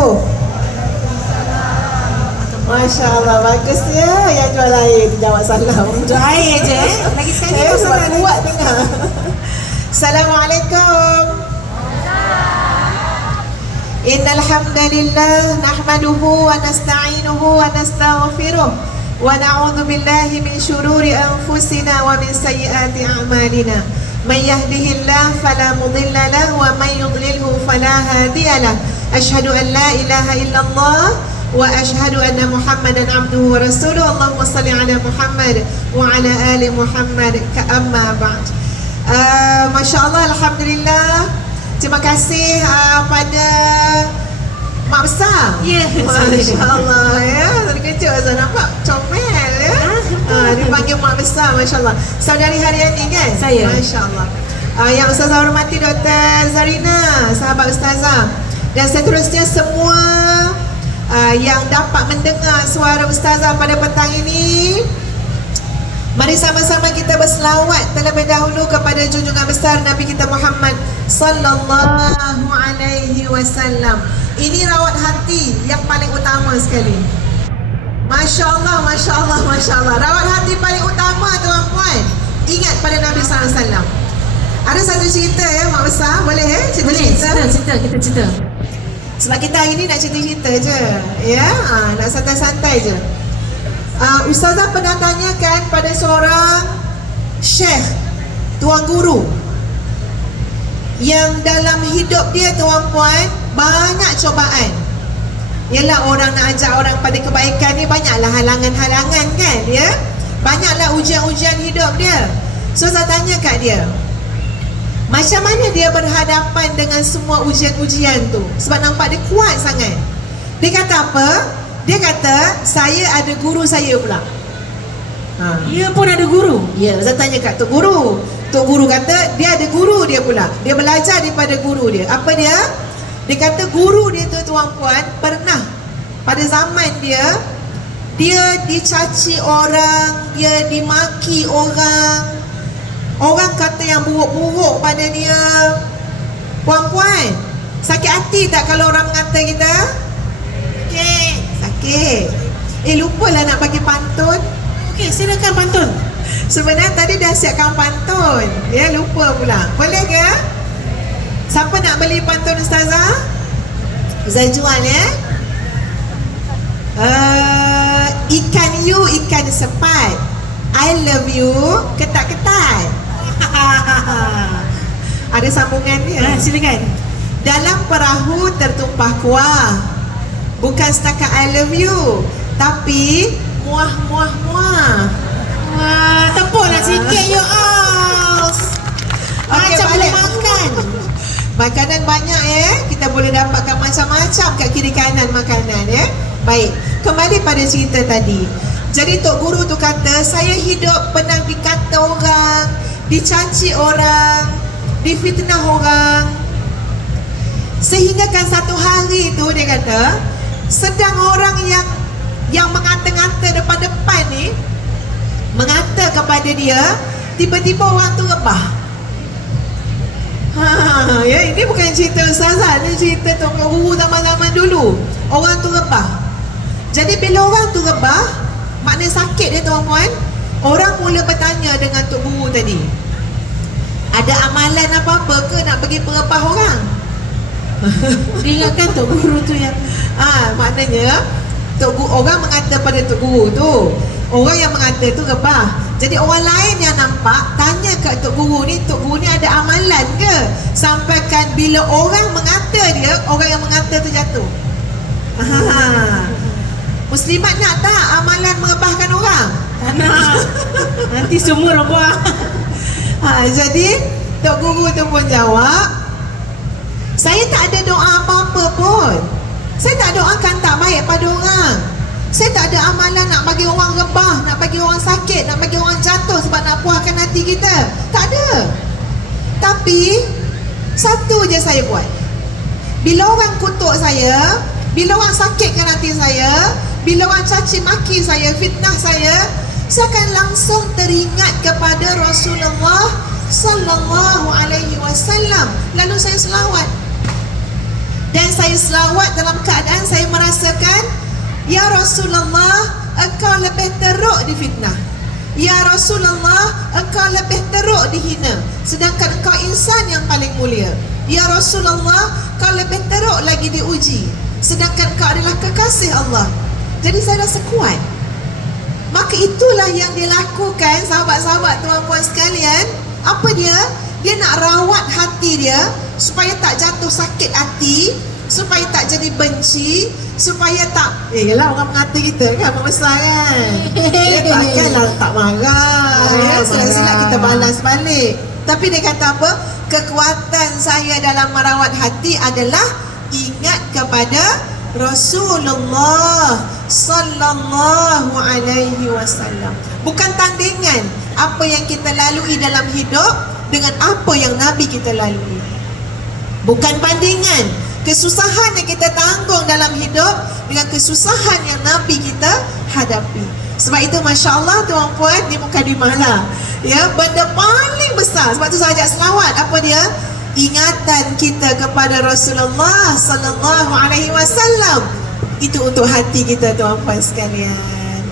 wabarakatuh. Masya Allah, bagus ya. Yang jual air jawab salam. Jual air je lagi sekali sebab kuat dengar. Assalamualaikum. Innal hamdalillah nahmaduhu wa nasta'inuhu wa nastaghfiruh wa na'udzu billahi min shururi anfusina wa min sayyiati a'malina. Man yahdihillahu fala mudilla lahu wa man yudlilhu fala hadiya lahu. Asyhadu an la ilaha illallah wa asyhadu anna Muhammadan abduhu wa rasuluh. Allahumma salli ala Muhammad wa ala ali Muhammad ka amma ba'd. Masya-Allah, alhamdulillah. Terima kasih pada Mak Besar. Ya, masya-Allah ya. Terkejut saya nampak comel ya. Dipanggil Mak Besar, masya-Allah. Saudari Haryani kan? Saya. Masya-Allah. Yang Ustazah hormati Dr. Zarina, sahabat Ustazah. Dan seterusnya semua yang dapat mendengar suara Ustazah pada petang ini, mari sama-sama kita berselawat terlebih dahulu kepada junjungan besar Nabi kita Muhammad sallallahu alaihi wasallam. Ini rawat hati yang paling utama sekali. Masya Allah, Masya Allah, Masya Allah. Rawat hati paling utama tuan-puan, ingat pada Nabi sallallahu alaihi wasallam. Ada satu cerita ya Mak Besar, boleh ya? Cerita, kita cerita. Sebab kita hari ni nak cerita-cerita je ya, nak santai-santai je. Ustazah pernah tanyakan pada seorang syekh, tuan guru, yang dalam hidup dia tuan-puan banyak cobaan. Yalah, orang nak ajak orang pada kebaikan ni banyaklah halangan-halangan kan ya. Banyaklah ujian-ujian hidup dia. So saya tanya kat dia, macam mana dia berhadapan dengan semua ujian-ujian tu? Sebab nampak dia kuat sangat. Dia kata apa? Dia kata, saya ada guru saya pula. Dia pun ada guru? Ya, saya tanya kat Tok Guru. Tok Guru kata, dia ada guru dia pula. Dia belajar daripada guru dia. Apa dia? Dia kata guru dia tu tuan-puan pernah pada zaman dia dicaci orang, dia dimaki orang. Orang kata yang buruk-buruk pada dia. Puan-puan, sakit hati tak kalau orang mengata kita? Sakit. Lupalah nak bagi pantun. Okey, silakan pantun. Sebenarnya tadi dah siapkan pantun. Ya, lupa pula. Boleh ke? Siapa nak beli pantun Ustazah? Saya jual ya. Ikan you, ikan sepat. I love you, ketat-ketat. Ada sambungan dia. Silakan. Dalam perahu tertumpah kuah. Bukan setakat I love you, tapi muah-muah-muah. Wah, tepuklah sikit you all. Macam boleh makan. Makanan banyak ya. Kita boleh dapatkan macam-macam kat kiri kanan makanan ya. Baik, kembali pada cerita tadi. Jadi Tok Guru tu kata, saya hidup pernah dikata orang, dicaci orang, difitnah orang. Sehingga kan satu hari tu dia kata, sedang orang yang mengata-ngata depan-depan ni, mengata kepada dia, tiba-tiba orang tu rebah. Ya, ini bukan cerita Ustazah, ini cerita Tok Guru zaman-zaman dulu. Orang tu rebah. Jadi bila orang tu rebah, maknanya sakit dia tuan-puan. Orang mula bertanya dengan Tok Guru tadi, ada amalan apa-apa ke nak pergi perebah orang? Dia ingatkan Tok Guru tu yang maknanya Tok Guru, orang mengata pada Tok Guru tu, orang yang mengata tu rebah. Jadi orang lain yang nampak tanya kat Tok Guru ni ada amalan ke? Sampaikan bila orang mengata dia, orang yang mengata tu jatuh. Muslimat nak tak amalan merebahkan orang? nak. Nanti semua rebah. Jadi Tok Guru tu pun jawab, saya tak ada doa apa-apa pun. Saya tak doakan tak baik pada orang. Saya tak ada amalan nak bagi orang rebah, nak bagi orang sakit, nak bagi orang jatuh sebab nak puaskan hati kita. Tak ada. Tapi satu je saya buat. Bila orang kutuk saya, bila orang sakitkan hati saya, bila orang caci maki saya, fitnah saya akan langsung teringat kepada Rasulullah sallallahu alaihi wasallam. Lalu saya selawat. Dan saya selawat dalam keadaan saya merasakan, ya Rasulullah, engkau lebih teruk difitnah. Ya Rasulullah, engkau lebih teruk dihina, sedangkan engkau insan yang paling mulia. Ya Rasulullah, kau lebih teruk lagi diuji, sedangkan kau adalah kekasih Allah. Jadi saya rasa kuat. Maka itulah yang dilakukan sahabat-sahabat, tuan-puan sekalian. Apa dia? Dia nak rawat hati dia supaya tak jatuh sakit hati, supaya tak jadi benci, supaya tak, yelah orang mengata kita kan membesar kan, dia takkanlah tak marah, ya, silap-silap kita balas balik. Tapi dia kata apa? Kekuatan saya dalam merawat hati adalah ingat kepada Rasulullah sallallahu alaihi wasallam. Bukan tandingan apa yang kita lalui dalam hidup dengan apa yang Nabi kita lalui. Bukan bandingan kesusahan yang kita tanggung dalam hidup dengan kesusahan yang Nabi kita hadapi. Sebab itu Masya Allah tuan-puan, di mukadimah lah, ya, benda paling besar. Sebab tu saya ajak selawat. Apa dia? Ingatan kita kepada Rasulullah sallallahu alaihi wasallam. Itu untuk hati kita tuan-puan sekalian.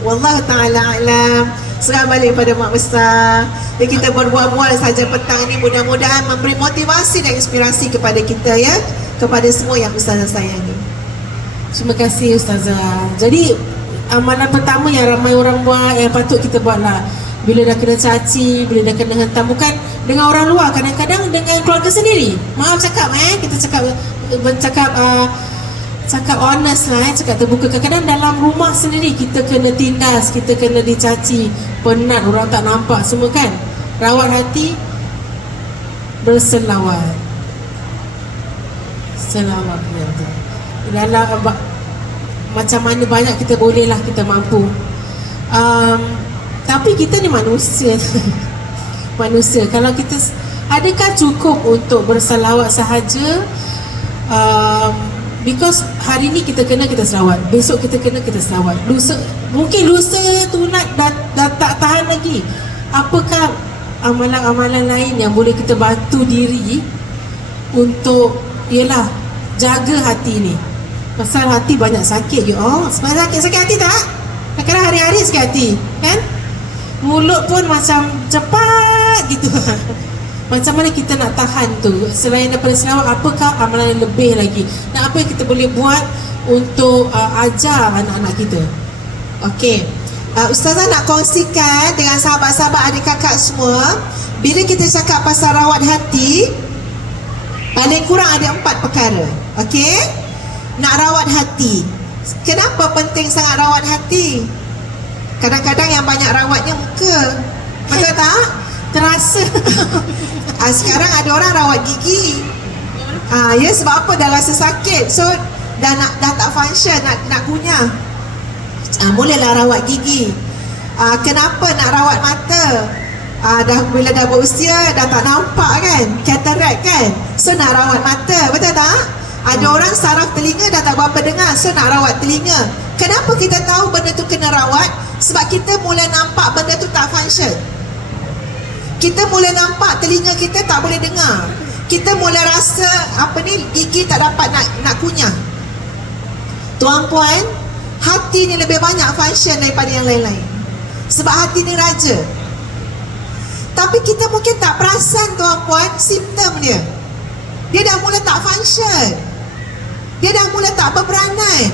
Wallahu ta'ala alam. Serah balik pada mak besar. Dan kita berbual-bual saja petang ini, mudah-mudahan memberi motivasi dan inspirasi kepada kita, ya, kepada semua yang ustazah sayangi. Terima kasih Ustazah. Jadi amalan pertama yang ramai orang buat, yang patut kita buatlah. Bila dah kena caci, bila dah kena hentam, bukan dengan orang luar, kadang-kadang dengan keluarga sendiri. Maaf cakap, kita cakap honest lah, cakap terbuka. Kadang-kadang dalam rumah sendiri kita kena tindas, kita kena dicaci, penat, orang tak nampak semua kan. Rawat hati, berselawat. Selawat dalam macam mana banyak kita bolehlah, kita mampu. Tapi kita ni manusia. Manusia. Kalau kita, adakah cukup untuk berselawat sahaja? Because hari ni kita selawat, besok kita selawat, mungkin lusa tunat dah tak tahan lagi. Apakah amalan-amalan lain yang boleh kita bantu diri untuk, ialah, jaga hati ni? Pasal hati banyak sakit je. Sebenarnya sakit hati tak? Kadang-kadang hari-hari sakit hati kan? Mulut pun macam cepat gitu. Macam mana kita nak tahan tu? Selain daripada selawat, apakah amalan yang lebih lagi? Dan apa yang kita boleh buat untuk ajar anak-anak kita? Okey, Ustazah nak kongsikan dengan sahabat-sahabat, adik kakak semua. Bila kita cakap pasal rawat hati, paling kurang ada 4 perkara. Okey, nak rawat hati. Kenapa penting sangat rawat hati? Kadang-kadang yang banyak rawatnya muka, betul tak? Terasa. Sekarang ada orang rawat gigi. Ya, sebab apa? Dah rasa sakit, so dah tak function, nak kunyah. Mulalah rawat gigi. Kenapa nak rawat mata? Bila dah berusia, dah tak nampak kan, cataract kan, so nak rawat mata, betul tak? Ada orang saraf telinga dah tak berapa dengar, so nak rawat telinga. Kenapa kita tahu benda tu kena rawat? Sebab kita mula nampak benda tu tak function. Kita mula nampak telinga kita tak boleh dengar. Kita mula rasa gigi tak dapat nak kunyah. Tuan-puan, hati ni lebih banyak function daripada yang lain-lain. Sebab hati ni raja. Tapi kita mungkin tak perasan tuan-puan simptom dia. Dia dah mula tak function. Dia dah mula tak berperanan.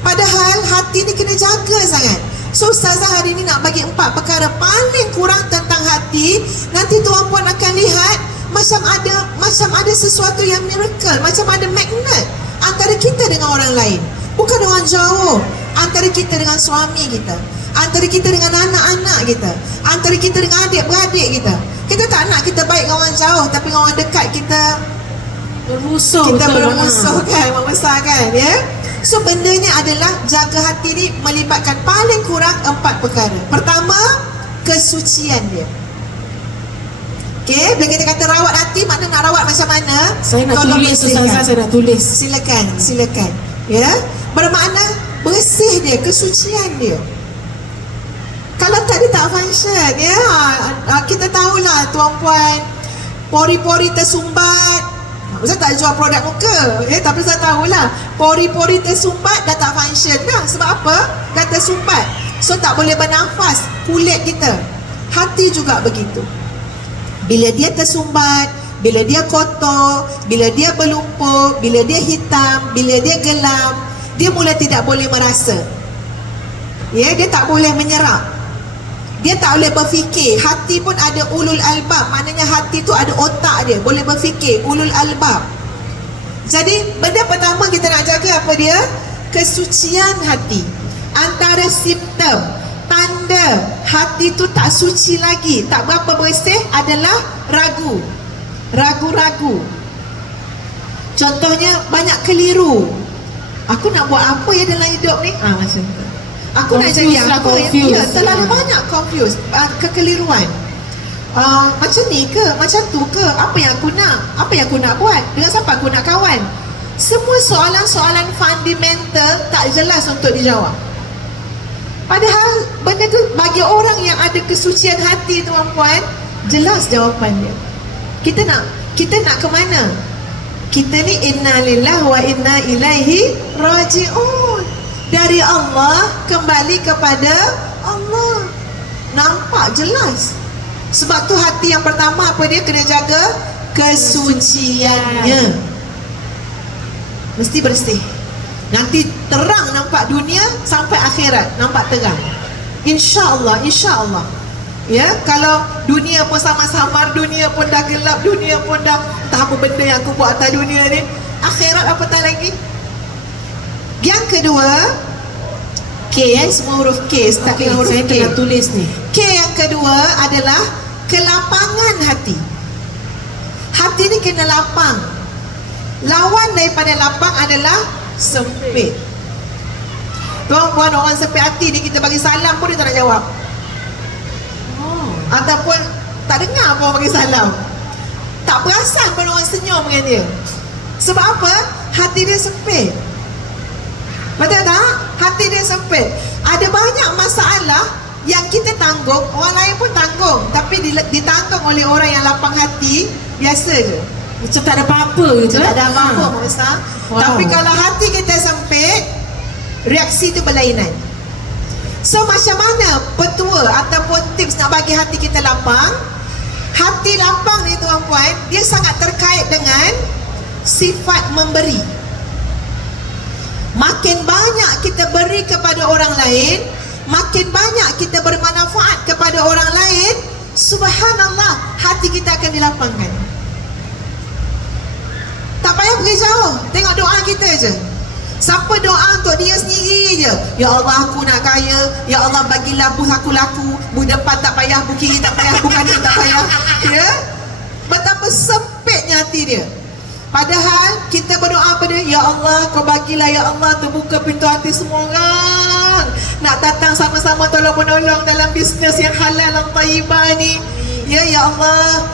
Padahal hati ni kena jaga sangat. So Ustazah hari ni nak bagi 4 perkara paling kurang tentang hati. Nanti tuan-puan akan lihat macam ada sesuatu yang miracle, macam ada magnet antara kita dengan orang lain. Bukan orang jauh, antara kita dengan suami kita, antara kita dengan anak-anak kita, antara kita dengan adik-beradik kita. Kita tak nak kita baik dengan orang jauh, tapi dengan orang dekat kita bermusuh. Kita bermusuh kan, membesar kan, ya. So bendanya adalah jaga hati ni melibatkan paling kurang 4 perkara. Pertama, kesucian dia. Okey, bila kita kata rawat hati, makna nak rawat macam mana? Saya nak tulis, Ustazah, saya nak tulis. Silakan. Ya, bermakna bersih dia, kesucian dia. Kalau tak, dia tak function, ya. Kita tahulah tuan-puan, pori-pori tersumbat, Ustaz tak jual produk muka, tapi saya tahulah pori-pori tersumbat dah tak function dah. Sebab apa? Dah tersumbat. So tak boleh bernafas kulit kita. Hati juga begitu. Bila dia tersumbat, bila dia kotor, bila dia berlumpur, bila dia hitam, bila dia gelap, dia mula tidak boleh merasa. Ya, dia tak boleh menyerap. Dia tak boleh berfikir. Hati pun ada ulul albab. Maknanya hati tu ada otak dia, boleh berfikir, ulul albab. Jadi benda pertama kita nak jaga apa dia? Kesucian hati. Antara simptom tanda hati tu tak suci lagi, tak berapa bersih adalah ragu. Ragu-ragu. Contohnya banyak keliru. Aku nak buat apa ya dalam hidup ni? Macam tu. Aku nak jadi apa ya? Terlalu banyak confused, kekeliruan. Macam ni ke? Macam tu ke? Apa yang aku nak? Apa yang aku nak buat? Dengan siapa aku nak kawan? Semua soalan-soalan fundamental tak jelas untuk dijawab. Padahal benda tu bagi orang yang ada kesucian hati, tuan-puan, jelas jawapan dia. Kita nak ke mana? Kita ni inna lillahi wa inna ilaihi raji'un. Dari Allah kembali kepada Allah. Nampak jelas. Sebab tu hati yang pertama apa dia kena jaga? Kesuciannya. Mesti bersih. Nanti terang nampak dunia sampai akhirat, nampak terang. InsyaAllah, insyaAllah. Ya, kalau dunia pun samar-samar, dunia pun dah gelap, dunia pun dah entah apa benda yang aku buat atas dunia ni, akhirat apa tak lagi? Yang kedua, K, semua huruf K, start dengan huruf saya K. tengah tulis ni. K yang kedua adalah kelapangan hati. Hati ni kena lapang. Lawan daripada lapang adalah sempit. Tuan-puan, orang sempit hati ni kita bagi salam pun dia tak nak jawab. Ataupun tak dengar apa orang bagi salam. Tak perasan pun orang senyum dengan dia. Sebab apa? Hati dia sempit. Betul tak? Hati dia sempit. Ada banyak masalah yang kita tanggung, orang lain pun tanggung, tapi ditanggung oleh orang yang lapang hati, biasa je. Macam tak ada apa-apa gitu. Tak ada apa-apa, Mak Ustaz. Tapi kalau hati kita sempit, reaksi tu berlainan. So macam mana petua ataupun tips nak bagi hati kita lapang? Hati lapang ni tuan-puan, dia sangat terkait dengan sifat memberi. Makin banyak kita beri kepada orang lain, makin banyak kita bermanfaat kepada orang lain, subhanallah, hati kita akan dilapangkan. Tak payah pergi jauh, tengok doa kita je. Siapa doa untuk dia sendiri je? Ya Allah, aku nak kaya. Ya Allah, bagilah bus aku laku. Bu depan tak payah, bu kiri tak payah, bu kanan tak payah. Ya? Betapa sempitnya hati dia. Padahal kita berdoa pada Ya Allah, kau bagilah Ya Allah, terbuka pintu hati semua orang. Nak datang sama-sama tolong-menolong dalam bisnes yang halal dan taibah ni. Ya Allah,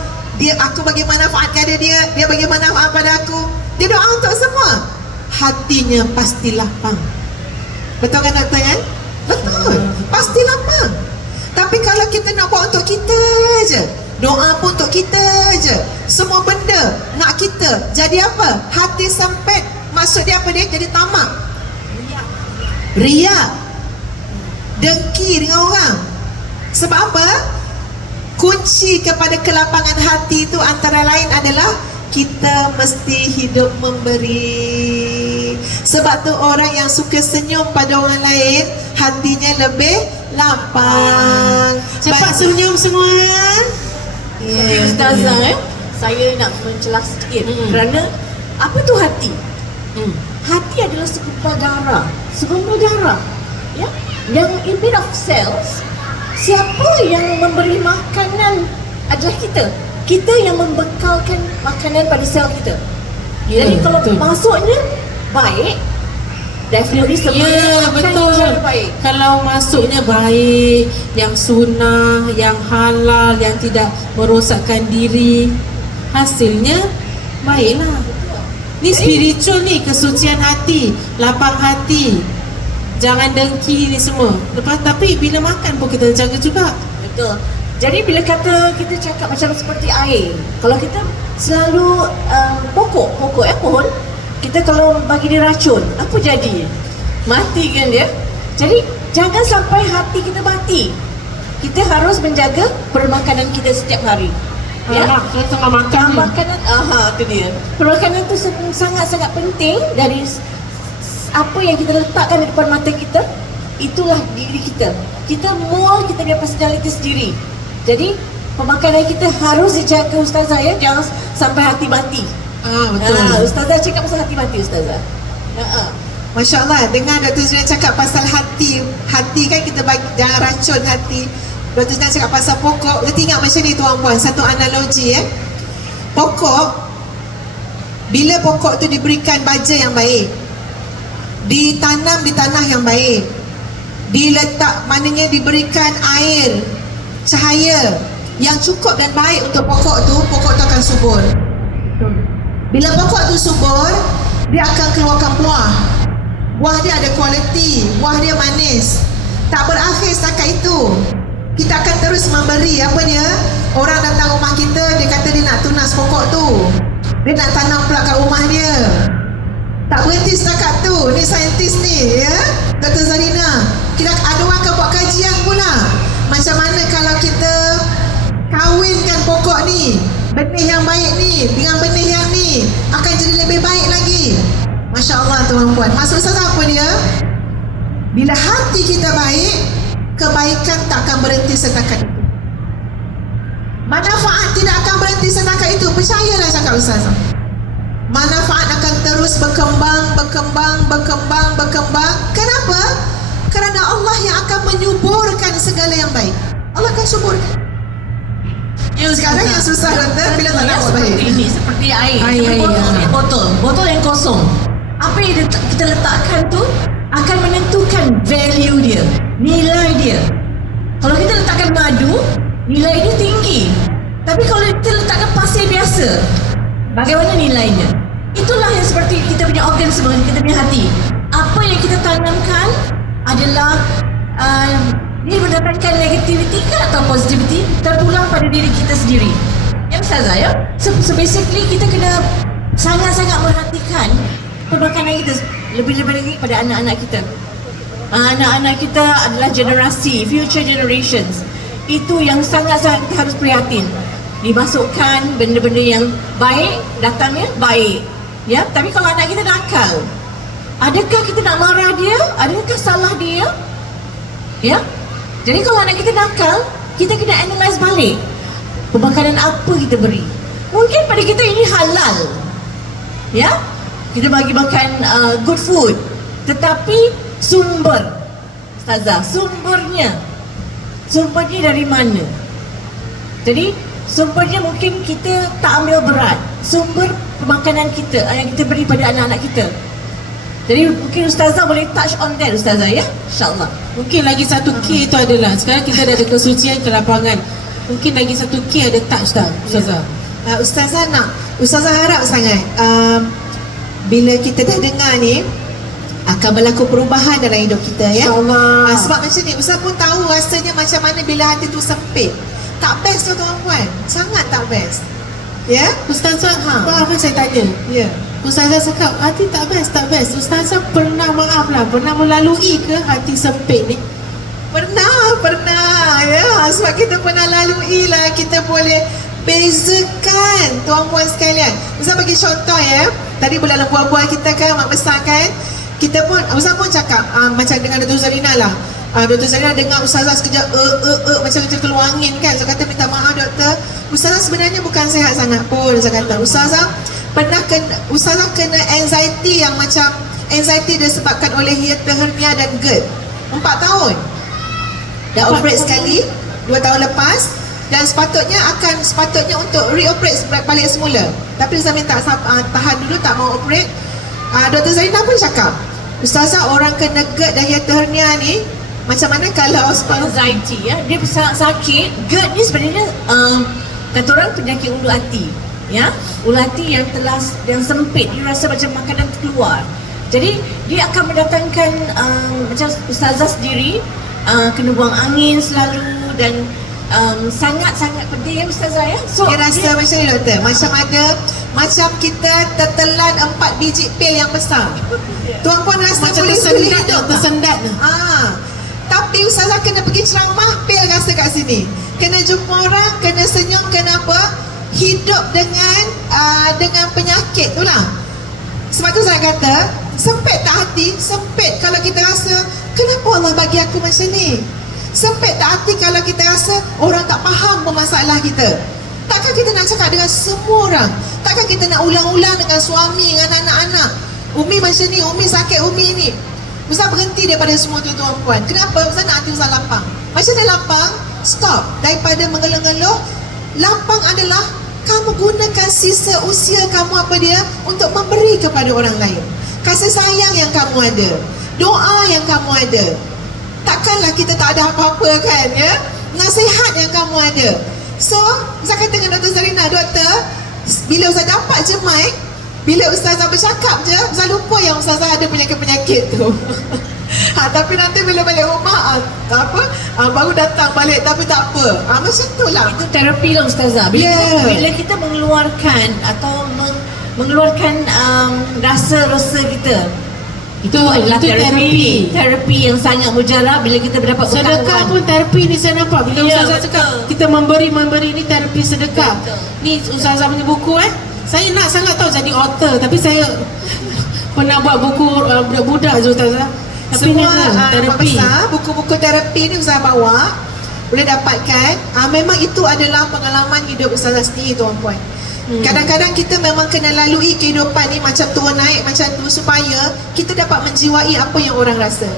aku bagi manfaat kepada dia, dia bagi manfaat pada aku. Dia doa untuk semua. Hatinya pasti lapang. Betul kan doktor kan? Betul. Pasti lapang. Tapi kalau kita nak buat untuk kita je, doa pun untuk kita je, semua benda nak kita, jadi apa? Hati sempit. Maksud dia apa dia? Jadi tamak, riak, dengki dengan orang. Sebab apa? Kunci kepada kelapangan hati itu antara lain adalah kita mesti hidup memberi. Sebab tu orang yang suka senyum pada orang lain, hatinya lebih lapang. Cepat senyum semua. Tapi Ustazah, saya nak mencelah sikit kerana apa tu hati? Hati adalah segumpal darah. Segumpal darah, ya? Yang in bit of cells, siapa yang memberi makanan adalah kita. Kita yang membekalkan makanan pada sel kita. Jadi kalau betul. masuknya baik, definitely semua betul. baik. Kalau masuknya baik, yang sunnah, yang halal, yang tidak merosakkan diri, hasilnya baiklah. Ni spiritual ni, kesucian hati, lapang hati, jangan dengki ni semua. Lepas tapi bila makan pun kita jaga juga. Betul. Jadi bila kita cakap macam seperti air, kalau kita selalu pokok pohon, kita kalau bagi dia racun, apa jadi? Mati kan dia. Jadi jangan sampai hati kita mati. Kita harus menjaga permakanan kita setiap hari. Ya, Saya tengah makan ni. makanan, itu dia. Permakanan tu sangat-sangat penting. Dari apa yang kita letakkan di depan mata kita, itulah diri kita. Kita mold kita punya personality sendiri. Jadi pemakanan kita harus dijaga, Ustazah, ya. Jangan sampai hati mati. Betul. Ustazah cakap pasal hati mati, Ustazah. Masya Allah, dengar Dr. Zrina cakap pasal hati. Hati kan kita bagi, jangan racun hati. Dr. Zrina cakap pasal pokok. Kita ingat macam ni tuan-puan, satu analogi Pokok, bila pokok tu diberikan baja yang baik, ditanam di tanah yang baik, diletak, maknanya diberikan air, cahaya yang cukup dan baik untuk pokok tu akan subur. Bila pokok tu subur, dia akan keluarkan buah. Buah dia ada kualiti, buah dia manis. Tak berakhir setakat itu. Kita akan terus memberi apa dia? Orang datang rumah kita, dia kata dia nak tunas pokok tu. Dia nak tanam pula kat rumah dia. Tak berhenti setakat tu. Ni saintis ni, ya, Dr. Zarina. Kita ada orang akan buat kajian pula. Macam mana kalau kita kawinkan pokok ni, benih yang baik ni dengan benih yang ni, akan jadi lebih baik lagi. Masya Allah tuan-puan. Maksud saya apa dia? Bila hati kita baik, kebaikan tak akan berhenti setakat itu. Manfaat tidak akan berhenti setakat itu. Percayalah cakap Ustazah. Manfaat akan terus berkembang. Kenapa? Kerana Allah yang akan menyuburkan segala yang baik. Allah akan suburkan. Sekarang yang susah Doktor, bila tak nak buat baik. Seperti ini, seperti air. Air, Seperti botol yang kosong. Apa yang kita letakkan tu akan menentukan value dia, nilai dia. Kalau kita letakkan madu, nilai dia tinggi. Tapi kalau kita letakkan pasir biasa, bagaimana nilainya? Itulah yang seperti kita punya organ semua, kita punya hati. Apa yang kita tanamkan adalah dia mendatangkan negativity ke atau positivity, terpulang pada diri kita sendiri. Ya Ustazah, ya? So basically kita kena sangat-sangat merhatikan pemakanan kita, lebih-lebih lagi pada anak-anak kita. Anak-anak kita adalah generasi, future generations. Itu yang sangat-sangat kita harus prihatin. Dimasukkan benda-benda yang baik, datangnya baik. Ya, tapi kalau anak kita nakal, adakah kita nak marah dia? Adakah salah dia? Ya. Jadi kalau anak kita nakal, kita kena analyse balik. Pemakanan apa kita beri? Mungkin pada kita ini halal. Ya. Kita bagi makan good food, tetapi sumber, Ustazah, sumbernya dari mana? Jadi sumbernya mungkin kita tak ambil berat. Sumber pemakanan kita yang kita beri pada anak-anak kita. Jadi mungkin Ustazah boleh touch on that, Ustazah, ya? InsyaAllah. Mungkin lagi satu K itu adalah, sekarang kita dah ada kesucian ke lapangan. Mungkin lagi satu K ada touch tak, Ustazah? Ustazah harap sangat bila kita dah dengar ni, akan berlaku perubahan dalam hidup kita, ya. InsyaAllah. Sebab macam ni, Ustaz pun tahu rasanya macam mana bila hati tu sempit. Tak best tu tuan-puan, sangat tak best. Ya? Ustazah, maaf saya tanya. Ya. Ustazah cakap hati tak best. Ustazah pernah pernah melalui ke hati sempit ni? Pernah, ya. Sebab kita pernah lalui lah, kita boleh bezakan tuan-puan sekalian. Ustaz bagi contoh, ya. Tadi dalam buah-buah kita kan, mak besar kan, kita pun, Ustaz pun cakap macam dengan Dr. Zarina lah. Dr. Zarina dengar Ustazah sekejap macam keluar angin kan. Saya kata minta maaf doktor, Ustazah sebenarnya bukan sihat sangat pun. Saya kata Ustazah kena anxiety yang macam anxiety disebabkan oleh hiatus hernia dan GERD 4 tahun. Dah operate sekali 2 tahun lepas, dan sepatutnya untuk re-operate balik semula. Tapi Ustazah minta tahan dulu, tak mau operate. Dr. Zarina pun cakap, Ustazah, orang kena GERD dan hiatus hernia ni, macam mana kalau anxiety, ya, dia sangat sakit. GERD ni sebenarnya kata orang penyakit ulu hati, ya, ulu hati yang sempit. Dia rasa macam makanan keluar. Jadi dia akan mendatangkan macam Ustazah sendiri kena buang angin selalu, dan sangat-sangat pedih ya Ustazah ya. So Dia rasa macam ni doktor, macam kita tertelan 4 biji pil yang besar. Tuan puan rasa Macam boleh tersendat, hidup tak? tersendat. Tapi Ustazah kena pergi ceramah, pil rasa kat sini. Kena jumpa orang, kena senyum, kena apa? Hidup dengan penyakit tu lah. Sebab tu saya kata, sempit tak hati? Sempit kalau kita rasa, kenapa Allah bagi aku macam ni? Sempit tak hati kalau kita rasa orang tak faham pun masalah kita? Takkan kita nak cakap dengan semua orang? Takkan kita nak ulang-ulang dengan suami, dengan anak-anak? Umi macam ni, Umi sakit, Umi ni. Ustaz berhenti daripada semua tu tuan puan. Kenapa? Ustaz nak hati Ustaz lapang. Macam mana lapang? Stop. Daripada mengeluh-ngeluh, lapang adalah kamu gunakan sisa usia kamu apa dia untuk memberi kepada orang lain. Kasih sayang yang kamu ada, doa yang kamu ada. Takkanlah kita tak ada apa-apa kan ya? Nasihat yang kamu ada. So, Ustaz kata dengan Dr. Zarina, doktor, bila Ustaz dapat je mic, bila Ustazah bercakap je, Ustaz lupa yang Ustazah ada penyakit-penyakit tu. Tapi nanti bila balik rumah baru datang balik, tapi tak apa. Macam tu lah. itu terapi lah Ustazah. Bila kita mengeluarkan atau mengeluarkan rasa-rasa kita, itu adalah terapi yang sangat mujarab. Bila kita berdapat Sedekah pengetahuan pun terapi ni saya nampak. Bila Ya, Ustazah betul. cakap kita memberi ni terapi sedekah. Betul. Ni Ustazah punya buku saya nak sangat tahu jadi author, tapi saya pernah buat buku budak-budak je Ustazah. Tapi ni Semua terapi. buku-buku terapi ni Ustazah bawa, boleh dapatkan. Memang itu adalah pengalaman hidup Ustazah sendiri tuan puan. Kadang-kadang kita memang kena lalui kehidupan ni macam turun naik macam tu supaya kita dapat menjiwai apa yang orang rasa.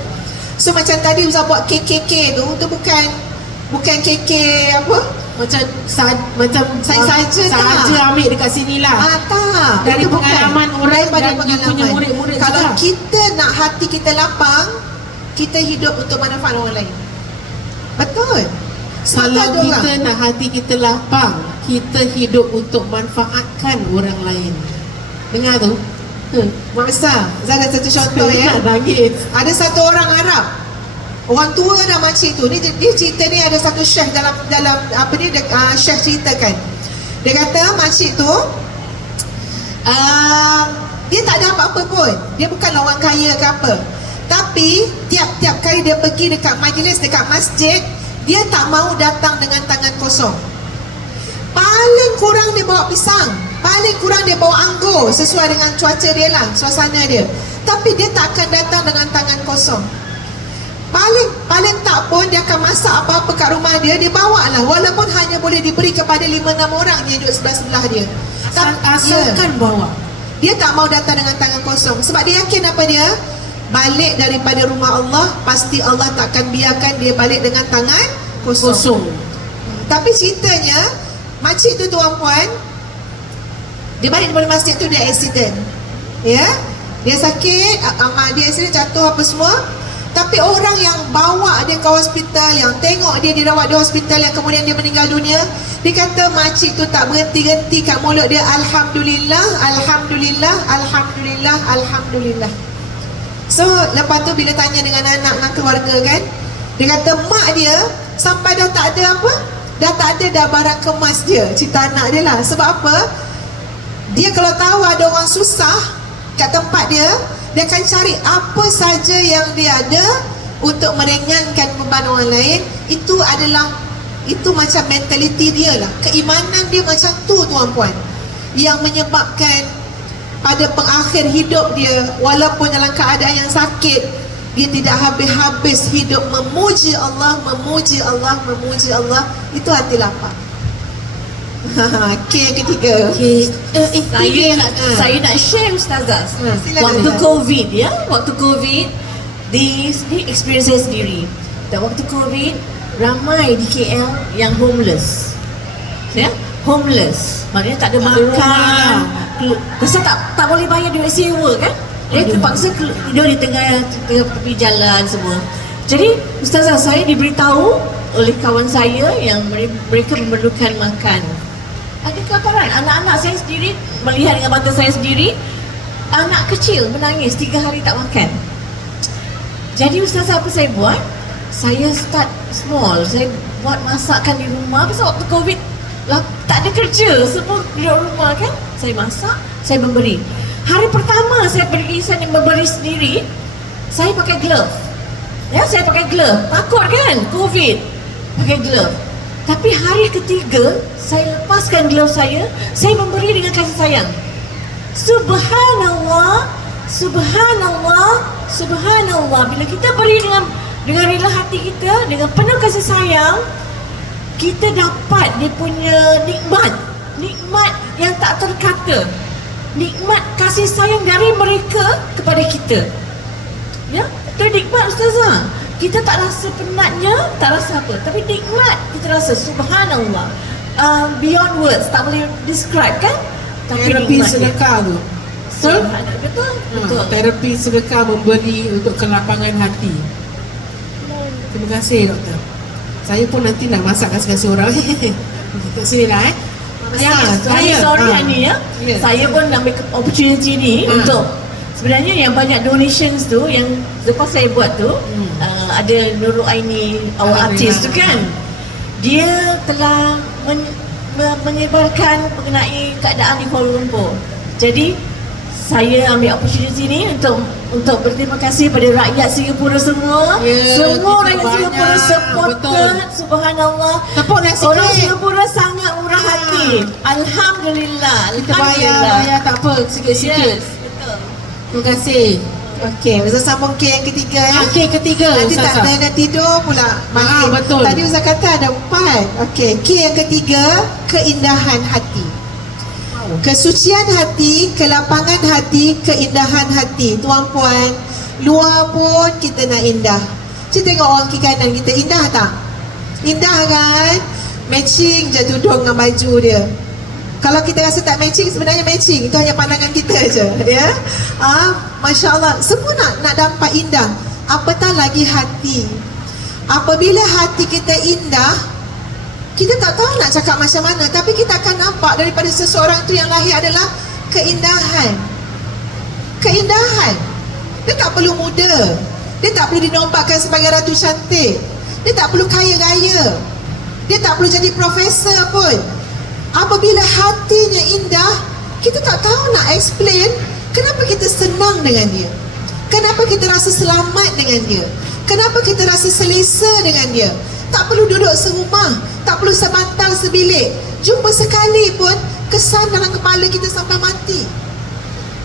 So macam tadi Ustaz buat KKK tu bukan KK apa? Macam Saya saja saja ambil dekat sini lah. Tak. Dari Itu bukan. pengalaman orang Daripada dan you punya murid-murid Kalau juga. kita nak hati kita lapang, kita hidup untuk manfaat orang lain. Betul. Sebab tu Kalau ada kita orang. nak hati kita lapang, kita hidup untuk manfaatkan orang lain. Dengar tu? Mak besar, Zah ada satu contoh ya. Nak nangis. Ada satu orang Arab, orang tua dah makcik tu. Dia cerita ni, ada satu syekh dalam apa ni, syekh ceritakan. Dia kata makcik tu dia tak ada apa-apa pun. Dia bukanlah orang kaya ke apa. Tapi tiap-tiap kali dia pergi dekat majlis, dekat masjid, dia tak mau datang dengan tangan kosong. Paling kurang dia bawa pisang, paling kurang dia bawa anggur sesuai dengan cuaca dia lah, suasana dia. Tapi dia tak akan datang dengan tangan kosong. Paling tak pun dia akan masak apa-apa kat rumah dia, dia bawa lah, walaupun hanya boleh diberi kepada 5-6 orang yang duduk sebelah-sebelah dia. Asalkan bawa. Dia tak mau datang dengan tangan kosong. Sebab dia yakin apa dia? Balik daripada rumah Allah, pasti Allah takkan biarkan dia balik dengan tangan kosong. Tapi ceritanya, makcik tu tuan puan, dia balik daripada masjid tu, dia accident. Ya, dia sakit, dia accident, jatuh apa semua. Tapi orang yang bawa dia ke hospital, yang tengok dia dirawat di hospital, yang kemudian dia meninggal dunia, dia kata makcik tu tak berhenti-henti kat mulut dia, Alhamdulillah, Alhamdulillah, Alhamdulillah, Alhamdulillah. So lepas tu bila tanya dengan anak, dengan keluarga kan, dia kata mak dia sampai dah tak ada apa, dah tak ada dah barang kemas dia. Cerita anak dia lah. Sebab apa? Dia kalau tahu ada orang susah kat tempat dia, dia akan cari apa saja yang dia ada untuk meringankan beban orang lain. Itu macam mentaliti dia lah. Keimanan dia macam tu tuan puan, yang menyebabkan pada pengakhir hidup dia, walaupun dalam keadaan yang sakit, dia tidak habis-habis hidup memuji Allah, memuji Allah, memuji Allah. Itu hati lapang. K yang ketiga. Saya nak share Ustazah. Silakan, Waktu Ustazah. COVID ya, waktu COVID di experience saya sendiri. Dan waktu COVID ramai di KL yang homeless. Ya, homeless. Maknanya tak ada makan. Pasal tak boleh bayar duit sewa kan? Dia terpaksa tidur di tengah tepi jalan semua. Jadi Ustazah, saya diberitahu oleh kawan saya yang mereka memerlukan makan. Ada kelaparan. Anak-anak saya sendiri, melihat dengan mata saya sendiri, anak kecil menangis 3 hari tak makan. Jadi Ustazah, apa saya buat? Saya start small. Saya buat masakan di rumah. Pasal waktu COVID lah, tak ada kerja, semua duduk rumah kan. Saya masak, saya memberi. Hari pertama saya pergi, saya memberi sendiri, saya pakai glove. Ya, saya pakai glove. Takut kan COVID, pakai glove. Tapi hari ketiga saya lepaskan glove saya memberi dengan kasih sayang. Subhanallah, subhanallah, subhanallah. Bila kita beri dengan rela hati kita, dengan penuh kasih sayang, kita dapat dia punya nikmat yang tak terkata. Nikmat kasih sayang dari mereka kepada kita. Ya, itu nikmat Ustazah. Kita tak rasa penatnya, tak rasa apa, tapi nikmat kita rasa. Subhanallah. Beyond words, tak boleh describe kan? Tapi Terapi nikmat dia. sedekah tu. Betul? Betul. Terapi sedekah memberi untuk kelapangan hati. Terima kasih doktor. Saya pun nanti nak masak kasih orang. Kat sini lah Saya sorry Hani ya. Ya. Saya pun ambil opportunity ni untuk sebenarnya yang banyak donations tu yang lepas saya buat tu ada Nurul Aini, our artist tu kan. Dia telah menyebarkan mengenai keadaan di Kuala Lumpur. Jadi saya ambil opportunity ni untuk berterima kasih pada rakyat Singapura semua. Semua rakyat Singapura supported. Subhanallah. Tepuk dah sikit. Orang Singapura sangat murah hati. Alhamdulillah. Kita bayar tak apa, sikit-sikit. Yes, betul. Terima kasih. Okey, Ustaz sambung K yang ketiga ya. Okey, ketiga Nanti tak Ustazah. ada tidur pula. Betul. Tadi Ustaz kata ada 4. Okey, K yang ketiga, keindahan hati. Kesucian hati, kelapangan hati, keindahan hati. Tuan-puan, luar pun kita nak indah. Kita tengok orang kiri kanan kita, indah tak? Indah kan? Matching je tudung dengan baju dia. Kalau kita rasa tak matching, sebenarnya matching. Itu hanya pandangan kita je, ya. Masya Allah, semua nak dapat indah. Apatah lagi hati. Apabila hati kita indah, kita tak tahu nak cakap macam mana, tapi kita akan nampak daripada seseorang tu yang lahir adalah keindahan. Keindahan. Dia tak perlu muda. Dia tak perlu dinobatkan sebagai ratu cantik. Dia tak perlu kaya raya. Dia tak perlu jadi profesor pun. Apabila hatinya indah, kita tak tahu nak explain kenapa kita senang dengan dia. Kenapa kita rasa selamat dengan dia. Kenapa kita rasa selesa dengan dia. Tak perlu duduk serumah, tak perlu sebantal sebilik. Jumpa sekali pun kesan dalam kepala kita sampai mati.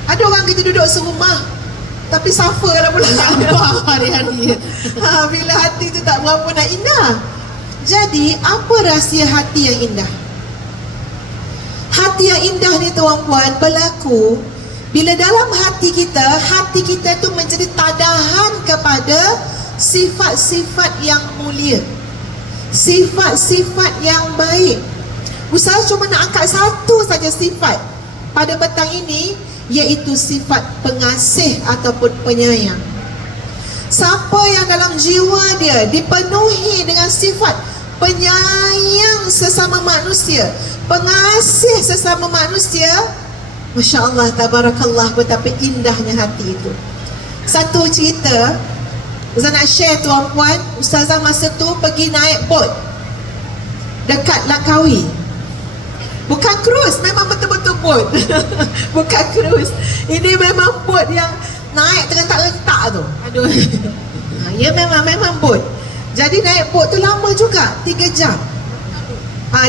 Ada orang kita duduk serumah tapi suffer kalau pula nampak hari-hari. Bila hati tu tak berapa nak indah. Jadi apa rahsia hati yang indah? Hati yang indah ni tuan-puan berlaku bila dalam hati kita tu menjadi tadahan kepada sifat-sifat yang mulia, sifat-sifat yang baik. Ustaz cuma nak angkat satu saja sifat pada petang ini, iaitu sifat pengasih ataupun penyayang. Siapa yang dalam jiwa dia dipenuhi dengan sifat penyayang sesama manusia, pengasih sesama manusia, Masya Allah, tabarakallah, betapa indahnya hati itu. Satu cerita Ustaz nak share tuan-puan. Ustazah masa tu pergi naik bot dekat Langkawi. Bukan cruise, memang betul-betul bot. Bukan cruise. Ini memang bot yang naik terentak-rentak tu. Aduh. Ya memang bot. Jadi naik bot tu lama juga, 3 jam.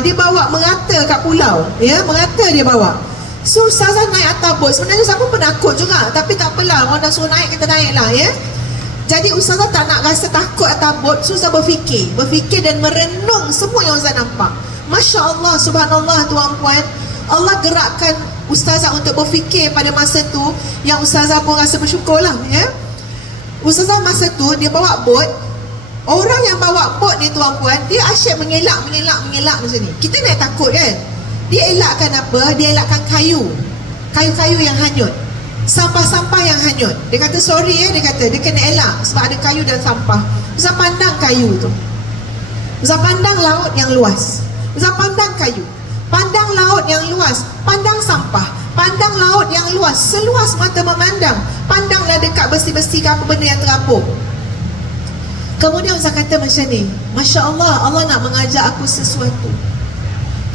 Dia bawa merata kat pulau. Ya, merata dia bawa. So Ustazah naik atas bot. Sebenarnya saya pun penakut juga, tapi tak apalah, orang dah suruh naik, kita naik lah ya. Jadi Ustazah tak nak rasa takut atas bot. So Ustazah berfikir dan merenung semua yang Ustazah nampak. Masya Allah, subhanallah tuan-puan, Allah gerakkan Ustazah untuk berfikir pada masa tu, yang Ustazah pun rasa bersyukur lah ya. Ustazah masa tu dia bawa bot. Orang yang bawa bot ni tuan-puan, dia asyik mengelak macam ni. Kita naik takut kan. Dia elakkan apa? Dia elakkan kayu-kayu yang hanyut, sampah-sampah yang hanyut. Dia kata sorry dia kata dia kena elak sebab ada kayu dan sampah. Ustaz pandang kayu tu, Ustaz pandang laut yang luas, Ustaz pandang kayu, pandang laut yang luas, pandang sampah, pandang laut yang luas, seluas mata memandang. Pandanglah dekat besi-besi ke apa benda yang terapung. Kemudian Ustaz kata macam ni, Masya Allah, Allah nak mengajak aku sesuatu.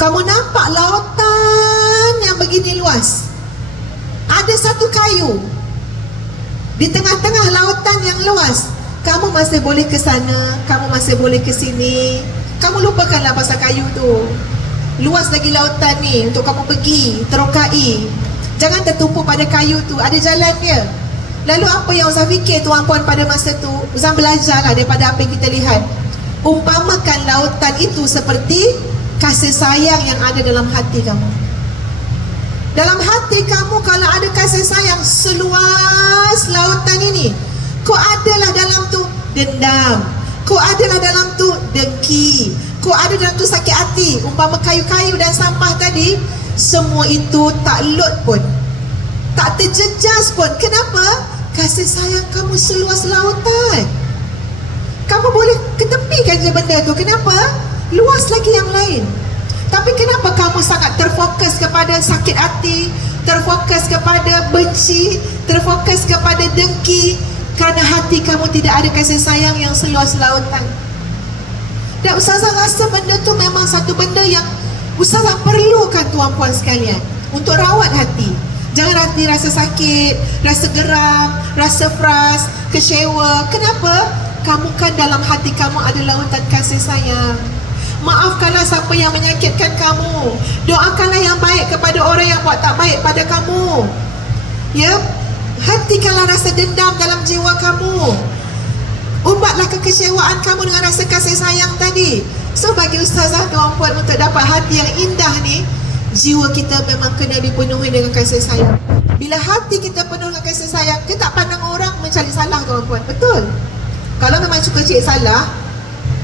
Kamu nampak lautan yang begini luas, ada satu kayu di tengah-tengah lautan yang luas. Kamu masih boleh ke sana, kamu masih boleh ke sini. Kamu lupakanlah pasal kayu tu. Luas lagi lautan ni untuk kamu pergi, terokai. Jangan tertumpu pada kayu tu, ada jalan dia. Lalu apa yang Ustaz fikir tuan puan pada masa tu? Ustaz belajarlah daripada apa yang kita lihat. Umpamakan lautan itu seperti kasih sayang yang ada dalam hati kamu. Dalam hati kamu kalau ada kasih sayang seluas lautan ini, kau adalah dalam tu dendam, kau adalah dalam tu dengki, kau ada dalam tu sakit hati. Umpama kayu-kayu dan sampah tadi, semua itu tak lot pun, tak terjejas pun. Kenapa? Kasih sayang kamu seluas lautan. Kamu boleh ketepikan je benda tu. Kenapa? Luas lagi yang lain. Tapi kenapa kamu sangat terfokus kepada sakit hati, terfokus kepada benci, terfokus kepada dengki? Kerana hati kamu tidak ada kasih sayang yang seluas lautan. Dan Ustazah rasa benda tu memang satu benda yang Ustazah perlukan tuan puan sekalian untuk rawat hati. Jangan hati rasa sakit, rasa geram, rasa frust, kecewa. Kenapa? Kamu kan dalam hati kamu ada lautan kasih sayang. Maafkanlah siapa yang menyakitkan kamu. Doakanlah yang baik kepada orang yang buat tak baik pada kamu. Ya, hentikanlah rasa dendam dalam jiwa kamu. Ubatlah kekecewaan kamu dengan rasa kasih sayang tadi. So bagi Ustazah tuan puan, untuk dapat hati yang indah ni, jiwa kita memang kena dipenuhi dengan kasih sayang. Bila hati kita penuh dengan kasih sayang, kita tak pandang orang mencari salah tuan puan. Betul. Kalau memang suka cari salah,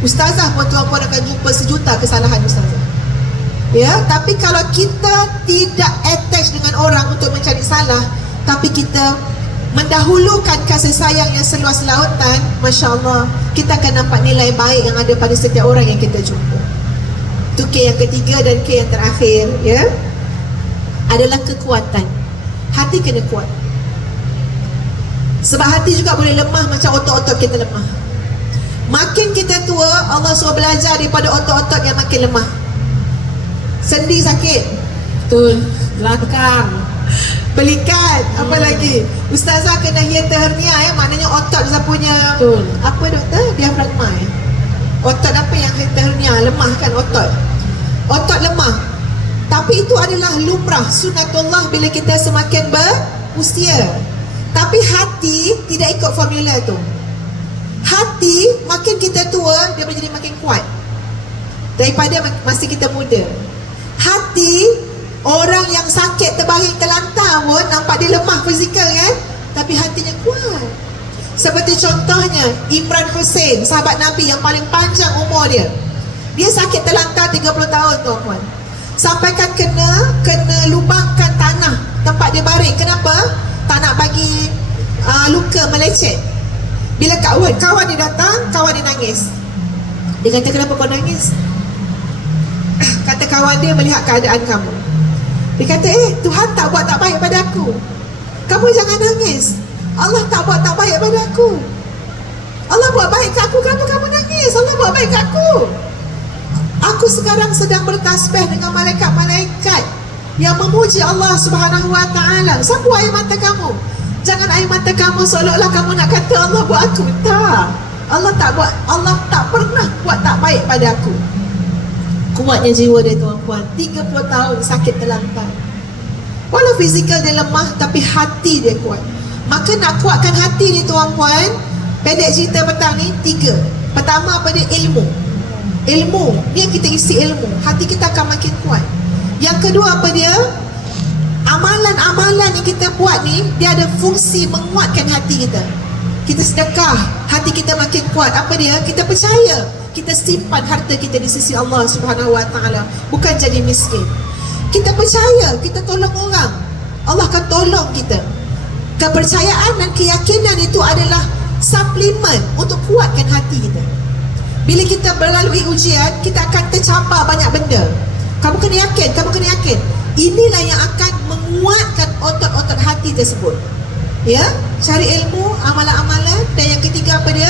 Ustazah pun tuan puan akan jumpa sejuta kesalahan Ustazah. Ya, tapi kalau kita tidak attach dengan orang untuk mencari salah, tapi kita mendahulukan kasih sayang yang seluas lautan, Masya Allah, kita akan nampak nilai baik yang ada pada setiap orang yang kita jumpa. Itu K yang ketiga. Dan K yang terakhir, ya, adalah kekuatan. Hati kena kuat. Sebab hati juga boleh lemah macam otot-otot kita lemah. Makin kita tua, Allah suruh belajar daripada otot-otot yang makin lemah. Sendi sakit, Betul. Belakang. belikat, apa lagi? Ustazah kena hiatus hernia, ya, maknanya otot saya punya. Betul. Apa doktor? Diafragma, ya? Otot apa yang hiatus hernia? Lemah kan otot. Otot lemah. Tapi itu adalah lumrah, sunatullah bila kita semakin berusia. Tapi hati tidak ikut formula tu. Hati makin kita tua, dia menjadi makin kuat daripada masih kita muda. Hati, orang yang sakit terbaring terlantar pun nampak dia lemah fizikal kan, tapi hatinya kuat. Seperti contohnya Imran Hussein, sahabat Nabi yang paling panjang umur dia. Dia sakit terlantar 30 tahun tuan-tuan. Sampaikan kena lubangkan tanah tempat dia baring. Kenapa? Tak nak bagi luka melecet. Bila kawan dia datang, kawan dia nangis. Dia kata, kenapa kau nangis? Kata kawan dia melihat keadaan kamu. Dia kata, Tuhan tak buat tak baik pada aku. Kamu jangan nangis. Allah tak buat tak baik pada aku. Allah buat baik ke aku, kenapa kamu nangis? Allah buat baik ke aku. Aku sekarang sedang bertasbih dengan malaikat-malaikat yang memuji Allah Subhanahu wa ta'ala. Sapu air mata kamu. Jangan air mata kamu seolah-olah kamu nak kata Allah buat aku. Tak. Allah tak buat, Allah tak pernah buat tak baik pada aku. Kuatnya jiwa dia tuan-puan. 30 tahun sakit terlantar. Walau fizikal dia lemah, tapi hati dia kuat. Maka nak kuatkan hati ni tuan-puan, pendek cerita petang ni 3. Pertama apa dia? Ilmu. Ilmu, ni yang kita isi ilmu, hati kita akan makin kuat. Yang kedua apa dia? Amalan-amalan yang kita buat ni, dia ada fungsi menguatkan hati kita. Kita sedekah, hati kita makin kuat. Apa dia? Kita percaya, kita simpan harta kita di sisi Allah Subhanahu wa ta'ala, bukan jadi miskin. Kita percaya, kita tolong orang, Allah akan tolong kita. Kepercayaan dan keyakinan itu adalah suplemen untuk kuatkan hati kita. Bila kita melalui ujian, kita akan tercampur banyak benda. Kamu kena yakin, kamu kena yakin. Inilah yang akan menguatkan otot-otot hati tersebut. Ya, cari ilmu, amalan-amalan. Dan yang ketiga apa dia?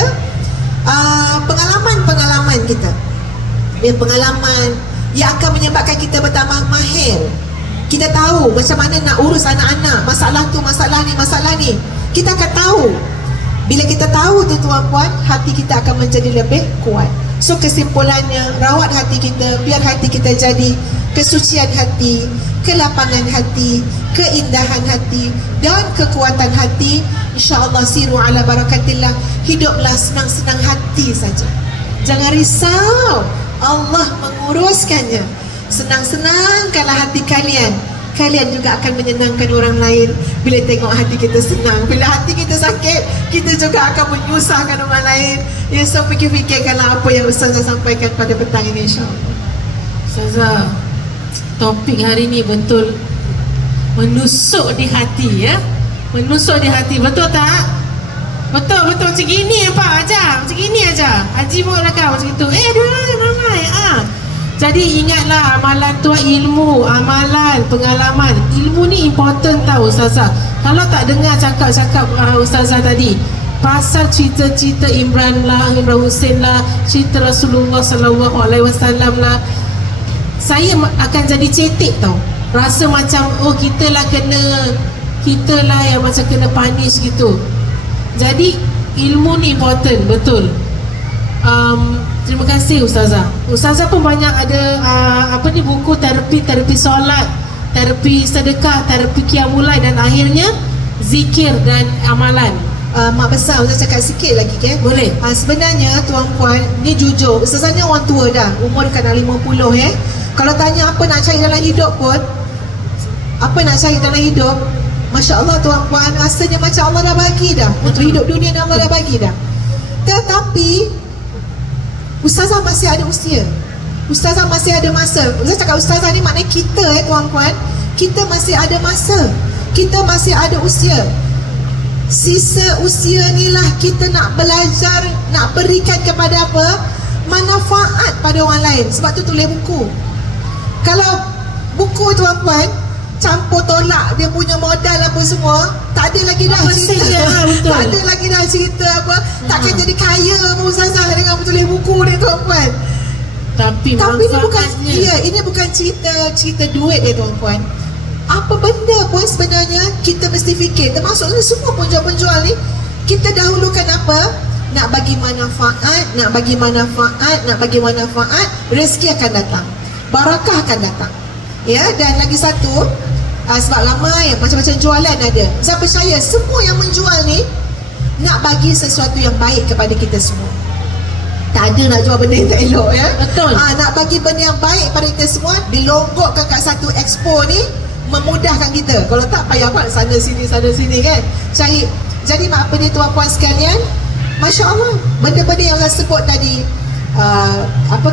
pengalaman kita. Ya, pengalaman yang akan menyebabkan kita bertambah mahir. Kita tahu macam mana nak urus anak-anak, masalah tu, masalah ni. Kita akan tahu. Bila kita tahu tu tuan-puan, hati kita akan menjadi lebih kuat. So kesimpulannya, rawat hati kita, biar hati kita jadi kesucian hati, kelapangan hati, keindahan hati dan kekuatan hati. InsyaAllah siru ala barakatillah. Hiduplah senang-senang hati saja. Jangan risau, Allah menguruskannya. Senang-senangkanlah hati kalian. Kalian juga akan menyenangkan orang lain bila tengok hati kita senang. Bila hati kita sakit, kita juga akan menyusahkan orang lain. Ya, so fikir-fikirkanlah apa yang Ustazah sampaikan pada petang ini, insyaAllah. Ustazah, topik hari ni betul menusuk di hati ya. Menusuk di hati, betul tak? Betul macam gini Pak aja. Macam gini aja. Haji pun rakam macam itu. Dia ramai. Jadi ingatlah, amalan tu ilmu, amalan, pengalaman. Ilmu ni important tau Ustazah. Kalau tak dengar cakap-cakap Ustazah tadi pasal cerita-cerita Imran Hussein lah, cerita Rasulullah SAW lah, saya akan jadi cetek tau. Rasa macam kita lah yang macam kena punish gitu. Jadi ilmu ni important, betul. Terima kasih Ustazah. Ustazah pun banyak ada buku terapi solat, terapi sedekah, terapi qiyamulai dan akhirnya zikir dan amalan. Mak besar, Ustazah cakap sikit lagi ke? Boleh. Sebenarnya tuan-puan, ni jujur, Ustazah ni orang tua dah, umur dekat dah 50 Kalau tanya apa nak cari dalam hidup pun, apa nak cari dalam hidup, Masya Allah tuan-puan, rasanya macam Allah dah bagi dah. Untuk hidup dunia ni Allah dah bagi dah. Tetapi Ustazah masih ada usia, Ustazah masih ada masa. Ustazah cakap Ustazah ni maknanya kita tuan-puan, kita masih ada masa, kita masih ada usia. Sisa usia ni lah kita nak belajar, nak berikan kepada apa? Manfaat pada orang lain. Sebab tu tulis buku. Kalau buku tuan-puan campur tolak dia punya modal apa semua, tak ada lagi dah cerita. Tak ada lagi dah cerita apa. Takkan jadi kaya apa Ustazah dengan tulis buku ni tuan-puan. Tapi ini bukan cerita duit tuan-puan. Apa benda pun sebenarnya kita mesti fikir, termasuk semua penjual-penjual ni, kita dahulukan apa? Nak bagi manfaat, rezeki akan datang, barakah akan datang. Ya, dan lagi satu, sebab lama macam-macam jualan ada. Saya percaya semua yang menjual ni nak bagi sesuatu yang baik kepada kita semua. Tak ada nak jual benda yang tak elok ya. Betul. Nak bagi benda yang baik pada kita semua, dilonggokkan kat satu expo ni, memudahkan kita. Kalau tak payah buat sana sini kan. Cari. Jadi apa dia tuan-puan sekalian, Masya Allah, benda-benda yang saya sebut tadi,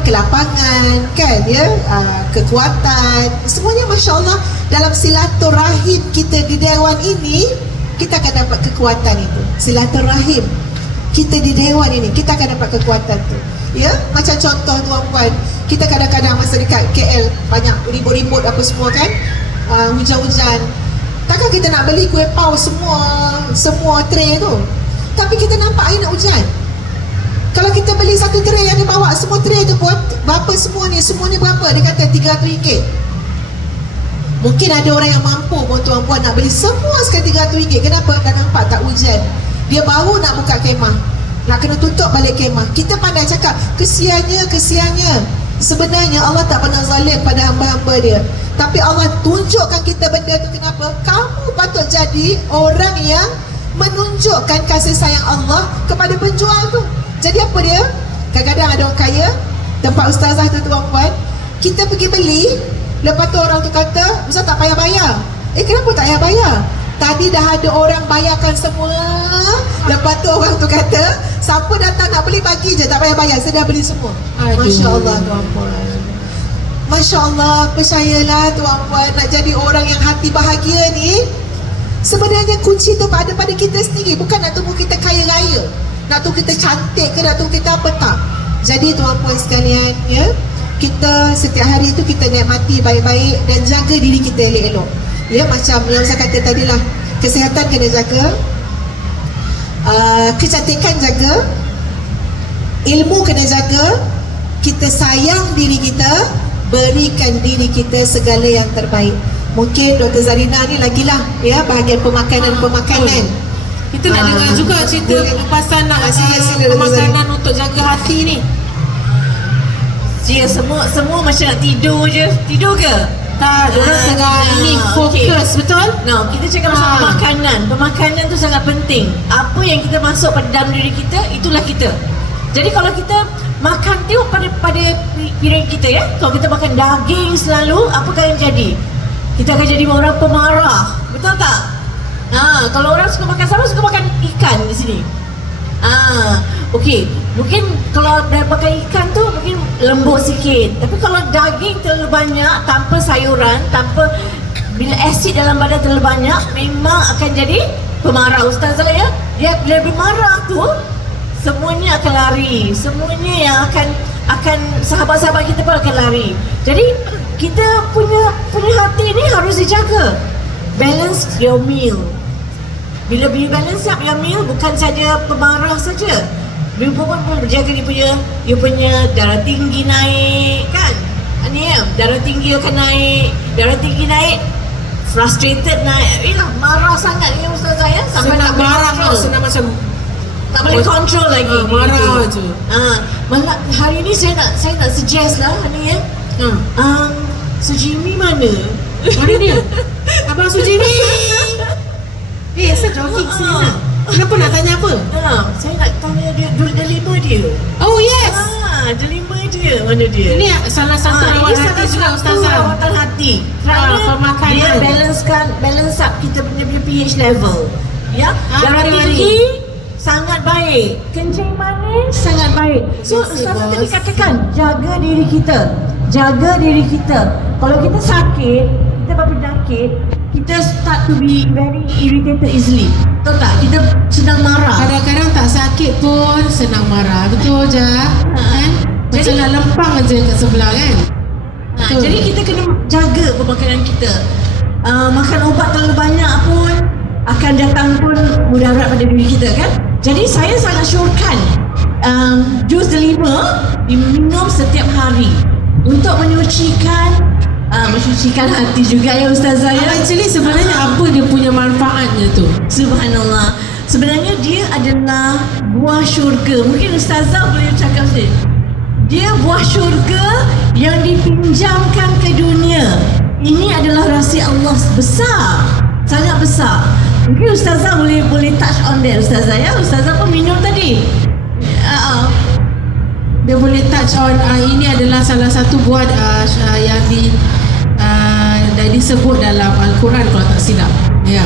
kelapangan kan ya, kekuatan, semuanya Masya Allah, dalam silaturahim kita di Dewan ini, kita akan dapat kekuatan itu. Silaturahim kita di Dewan ini, kita akan dapat kekuatan tu. Ya, macam contoh tuan-puan, kita kadang-kadang masa dekat KL banyak ribut-ribut apa semua kan, hujan-hujan. Takkan kita nak beli kuih pau semua tray tu. Tapi kita nampak air nak hujan. Kalau kita beli satu tray yang dia bawa, semua tray tu pun berapa semua ni berapa? Dia kata RM300. Mungkin ada orang yang mampu pun tuan-puan nak beli semua sekali RM300. Kenapa? Dah nampak tak hujan. Dia baru nak buka kemah, nak kena tutup balik kemah. Kita pandai cakap, kesiannya. Sebenarnya Allah tak pernah zalim pada hamba-hamba dia. Tapi Allah tunjukkan kita benda tu. Kenapa? Kamu patut jadi orang yang menunjukkan kasih sayang Allah kepada penjual tu. Jadi apa dia? Kadang-kadang ada orang kaya, tempat ustazah tu tuan-puan, kita pergi beli, lepas tu orang tu kata, Ustaz tak payah bayar. Kenapa tak payah bayar? Tadi dah ada orang bayarkan semua. Lepas tu orang tu kata, siapa datang nak beli bagi je, tak payah bayar, saya dah beli semua. Masya Allah tuan-puan, Masya Allah. Percayalah tuan-puan, nak jadi orang yang hati bahagia ni, sebenarnya kunci tu pada kita sendiri. Bukan nak tunggu kita kaya raya, nak tunggu kita cantik ke, nak tunggu kita apa, tak. Jadi tuan-puan sekalian ya, kita setiap hari tu kita nikmati baik-baik dan jaga diri kita elok-elok. Ya, macam yang saya kata tadi lah, kesihatan kena jaga, kecantikan jaga, ilmu kena jaga, kita sayang diri kita, berikan diri kita segala yang terbaik. Mungkin Dr. Zarina ni lagilah ya bahagian pemakanan. Kita nak dengar juga cerita pasal nak Sila, pemakanan untuk jaga hati ni. Dia semua macam nak tidur je. Tidur ke? Tak, orang tengah ini fokus, betul? No, kita cakap pasal pemakanan. Pemakanan tu sangat penting. Apa yang kita masuk pada dalam diri kita, itulah kita. Jadi kalau kita makan, tengok pada piring kita ya. Kalau kita makan daging selalu, apa akan jadi? Kita akan jadi orang pemarah. Betul tak? Kalau orang suka makan sama, suka makan ikan di sini. Okey. Mungkin kalau dah makan ikan tu mungkin lembut sikit. Tapi kalau daging terlalu banyak, tanpa sayuran, bila asid dalam badan terlalu banyak, memang akan jadi pemarah. Ustazah ya, dia bila bermarah tu semuanya akan lari. Semuanya yang akan sahabat-sahabat kita pun akan lari. Jadi kita punya hati ni harus dijaga. Balance your meal. Bila balance up your meal, bukan saja pemarah saja. Dia pun berjaga dia punya darah tinggi naik kan. Ni ya, darah tinggi akan naik. Darah tinggi naik, frustrated naik. Marah sangat ni Ustazah ya. Sampai nak marah tau, senang macam tak boleh control lagi. Marah je. Malah hari ni saya nak suggest lah ni ya. Sujimi mana? Mana dia? Abang Sujimi. Saya jogging sini nak. Kenapa nak tanya apa? Saya nak tanya dia delima dia. Oh yes. Delima dia. Mana dia? Ini salah satu rawat hati juga Ustazah. Rawatan hati. Kerana pemakanan. dia balance up kita punya pH level. Ya, darah mari-mari. tinggi sangat baik, kencing manis sangat baik. So Ustazah tadi katakan, jaga diri kita. Jaga diri kita. Kalau kita sakit, kita berpenyakit, kita start to be very irritated easily. Tahu tak? Kita sedang marah. Kadang-kadang tak sakit pun senang marah. Betul je kan? Macam Jadi- nak lempang aja kat sebelah kan. Betul. Jadi kita kena jaga pemakanan kita. Makan ubat terlalu banyak pun akan datang pun mudarat pada diri kita kan. Jadi saya sangat syorkan jus delima diminum setiap hari untuk menyucikan hati juga ya Ustazah ya. Actually sebenarnya apa dia punya manfaatnya tu? Subhanallah. Sebenarnya dia adalah buah syurga. Mungkin Ustazah boleh cakap sikit. Dia buah syurga yang dipinjamkan ke dunia. Ini adalah rahsia Allah besar. Sangat besar. Mungkin Ustazah boleh touch on that Ustazah ya. Ustazah pun minum tadi. Dia boleh touch on ini adalah salah satu buah yang disebut dalam Al-Quran kalau tak silap. Ya.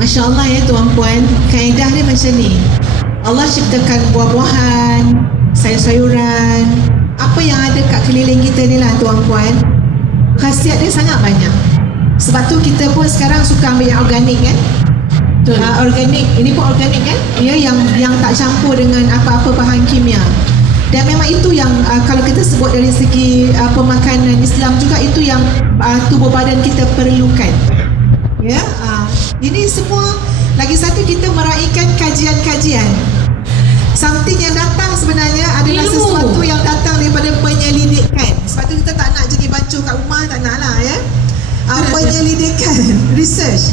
Masya Allah ya tuan-puan, kaedah dia macam ni. Allah ciptakan buah-buahan, sayur-sayuran, apa yang ada kat keliling kita ni lah tuan-puan. Khasiat dia sangat banyak. Sebab tu kita pun sekarang suka ambil yang organik kan. Organik, ini pun organik kan. Ya, yang tak campur dengan apa-apa bahan kimia. Dan memang itu yang kalau kita sebut dari segi pemakanan Islam juga, itu yang tubuh badan kita perlukan. Ya, ini semua. Lagi satu, kita meraihkan kajian-kajian. Something yang datang sebenarnya adalah Ilmu. sesuatu yang datang daripada penyelidikan. Sebab tu kita tak nak jadi baca kat rumah, tak nak lah ya. Penyelidikan, research.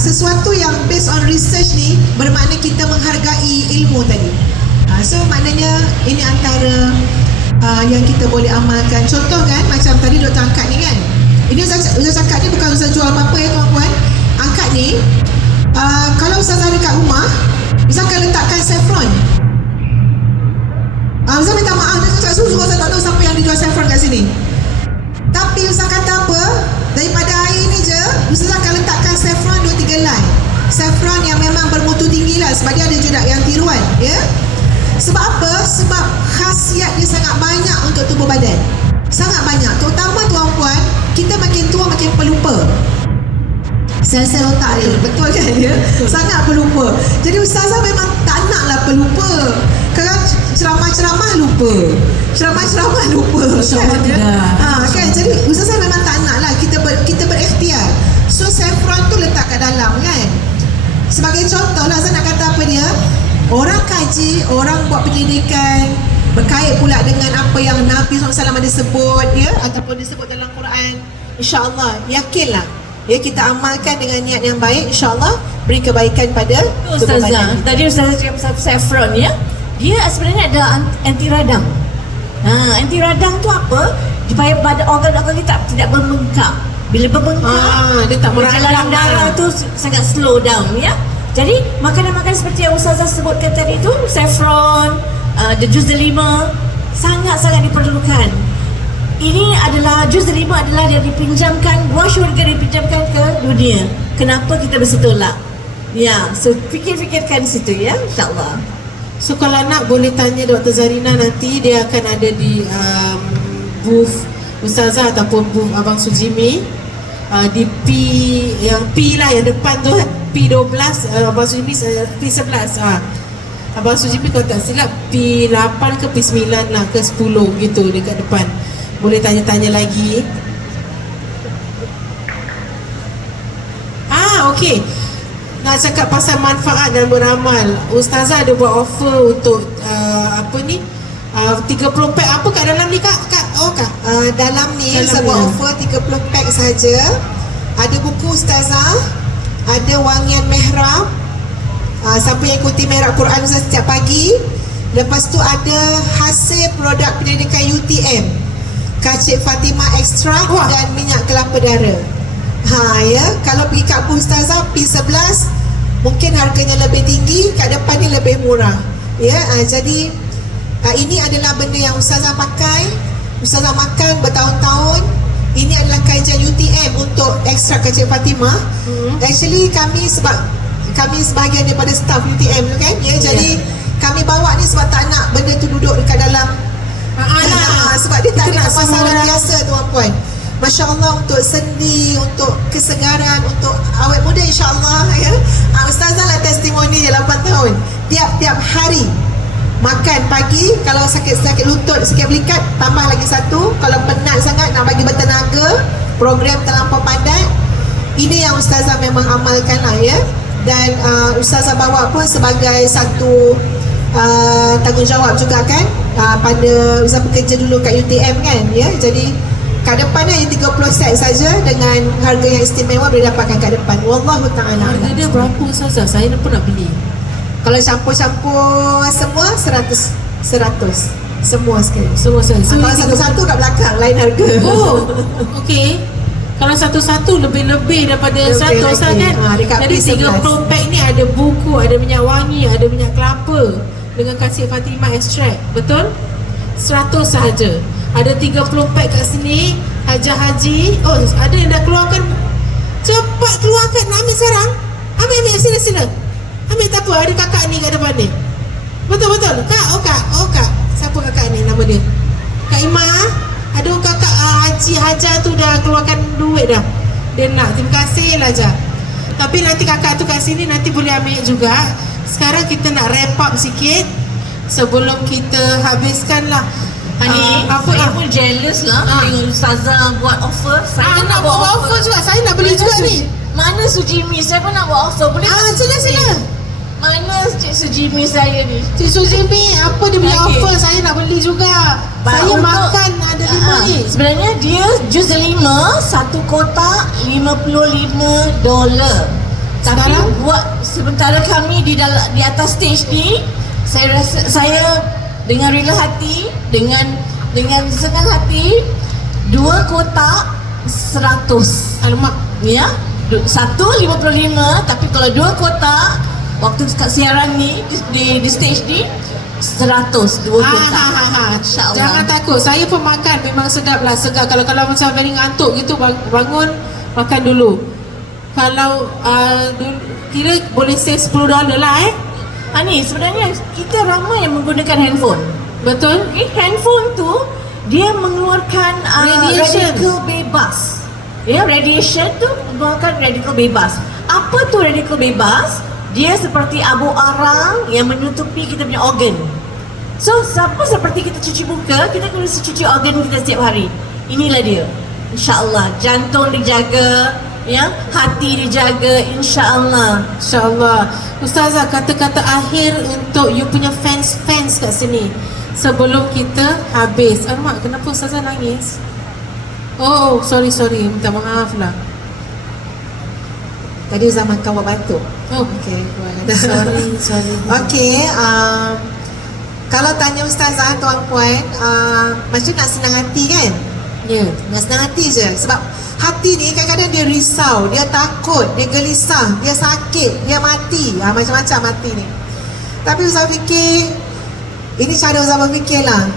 Sesuatu yang based on research ni bermakna kita menghargai ilmu tadi. So maknanya ini antara yang kita boleh amalkan. Contoh kan, macam tadi doktor angkat ni kan. Ini Ustaz cakap ni bukan Ustaz jual apa-apa ya tuan-puan. Angkat ni kalau Ustaz ada kat rumah, Ustaz akan letakkan saffron. Ustaz minta maaf, Ustaz suruh Ustaz tak tahu siapa yang dijual saffron kat sini. Tapi Ustaz kata apa? Daripada air ni je, Ustaz akan letakkan saffron 2-3 helai. Saffron yang memang bermutu tinggi lah, sebab dia ada juga yang tiruan ya. Sebab apa? Sebab khasiat dia sangat banyak untuk tubuh badan. Sangat banyak. Terutama tuan-puan, kita makin tua makin pelupa. Sel-sel otak dia, betul kan dia? Sangat pelupa. Jadi Ustazah memang tak naklah pelupa. Kadang ceramah-ceramah lupa. Ceramah-ceramah lupa. InsyaAllah tidak. Kan? Jadi Ustazah memang tak naklah kita berikhtiar. So saffron tu letak kat dalam kan. Sebagai contoh lah, saya nak kata apa dia? Orang kaya mengaji, orang buat penyelidikan berkait pula dengan apa yang Nabi SAW ada sebut ya, ataupun disebut dalam Quran, insya-Allah yakinlah ya, kita amalkan dengan niat yang baik, insya-Allah beri kebaikan pada tubuh Ustazah, badan. tadi Ustazah cakap pasal saffron ya. Dia sebenarnya adalah anti radang. Anti radang tu apa? Supaya pada organ-organ kita tidak membengkak. Bila membengkak, dia tak perjalanan meradang darah tu sangat slow down ya. Jadi makanan-makanan seperti yang Ustazah sebutkan tadi tu, saffron, jus delima sangat-sangat diperlukan. Ini adalah jus delima adalah yang dipinjamkan, buah syurga dipinjamkan ke dunia. Kenapa kita bersetolak? Ya, so fikir-fikirkan situ ya, insya-Allah. So kalau nak boleh tanya Dr. Zarina nanti, dia akan ada di booth Ustazah ataupun booth Abang Sujimi di P lah yang depan tu, P12, Abang Sujimi P11. Abang Sujimi kalau tak silap P8 ke P9 lah ke 10 gitu dekat depan. Boleh tanya-tanya lagi. Okey. Nak cakap pasal manfaat dan beramal, Ustazah ada buat offer untuk 30 pack apa kat dalam ni kak? Dalam ni Dalam saya buat ni. offer 30 pack saja. Ada buku Ustazah, ada wangian mihrab. Siapa yang ikuti mihrab Quran Ustazah setiap pagi. Lepas tu ada hasil produk penyelidikan UTM, Kacik Fatimah Extract dan minyak kelapa darah. Ya, kalau pergi kat booth Ustazah P11 mungkin harganya lebih tinggi, kat depan ni lebih murah. Ya, jadi ini adalah benda yang Ustazah pakai, Ustazah makan bertahun-tahun. Ini adalah kajian UTM untuk ekstrak Kacik Fatimah. Actually kami sebahagian daripada staff UTM tu kan. Ya, jadi kami bawa ni sebab tak nak benda tu duduk dekat dalam sebab dia tak ada pasaran biasa tuan-puan. Masya Allah, untuk sendi, untuk kesegaran, untuk awet muda insya-Allah ya. Ustazah lah testimoni je 8 tahun. Tiap-tiap hari makan pagi, kalau sakit-sakit lutut, sakit belikat, tambah lagi satu. Kalau penat sangat nak bagi bertenaga, program terlampau padat, ini yang Ustazah memang amalkan lah ya. Dan Ustazah bawa pun sebagai satu tanggungjawab juga kan, pada Ustazah bekerja dulu kat UTM kan ya. Jadi kat depan ni 30 set saja dengan harga yang istimewa boleh dapatkan kat depan. Wallahu ta'ala. Harga dia berapa Ustazah? Saya pun nak beli. Kalau campur-campur semua 100. Semua sekali. Semua saya. Kalau satu-satu kat belakang lain harga. Okey. Kalau satu-satu lebih-lebih daripada Lebih 100 lagi. kan. Dekat Jadi P11. 30 pack ni ada buku, ada minyak wangi, ada minyak kelapa dengan Kacik Fatimah Extract. Betul? 100 sahaja. Ada 30 pack kat sini. Hajah Haji, ada yang dah keluarkan. Cepat keluarkan, nak ambil sekarang. Ambil, sila. Ambil, tak apa, ada kakak ni kat depan ni. Betul. Kak. Siapa kakak ni nama dia? Kak Ima. Ada orang kakak Haji Hajar tu dah keluarkan duit dah. Dia nak, terima kasih lah Hajar. Tapi nanti kakak tu kat sini nanti boleh ambil juga. Sekarang kita nak wrap up sikit sebelum kita habiskan lah. Saya pun jealous lah tengok Ustazah buat offer. Saya pun nak buat offer juga. Saya nak beli juga ni. Mana Sujimi? Saya pun nak buat offer. Boleh Sila. Mana Cik Sujimi saya ni? Cik Sujimi, apa dia punya offer? Saya nak beli juga. Saya makan ada 5 ni. Sebenarnya dia jus delima, satu kotak $55. Tapi buat sementara kami di atas stage ni, saya dengan rela hati, dengan senang hati, 2 kotak 100. Alamak. Ya, satu 55, tapi kalau 2 kotak waktu kat siaran ni di stage ni 100, 2 kotak. InsyaAllah. Jangan takut. Saya pun makan memang sedap lah, segar. Kalau macam very ngantuk gitu, bangun makan dulu. Kalau kira boleh save $10 lah Ni sebenarnya kita ramai yang menggunakan handphone. Betul? Okay, handphone tu dia mengeluarkan radikal bebas. Ya, radiation tu mengeluarkan radikal bebas. Apa tu radikal bebas? Dia seperti abu arang yang menutupi kita punya organ. So, seperti kita cuci muka, kita kena cuci organ kita setiap hari. Inilah dia. InsyaAllah, jantung dijaga, ya, hati dijaga insya-Allah. InsyaAllah. Ustazah, kata-kata akhir untuk you punya fans-fans kat sini sebelum kita habis. Alamak, kenapa Ustazah nangis? Oh, sorry, minta maaf lah. Tadi Uzah makan buat batuk. Oh, Okay, sorry. Okay, kalau tanya Ustazah, tuan-puan, macam nak senang hati kan? Ya. Nak senang hati je. Sebab hati ni kadang-kadang dia risau, dia takut, dia gelisah, dia sakit, dia mati, macam-macam mati ni. Tapi Ustaz fikir, ini cara Ustaz berfikir lah,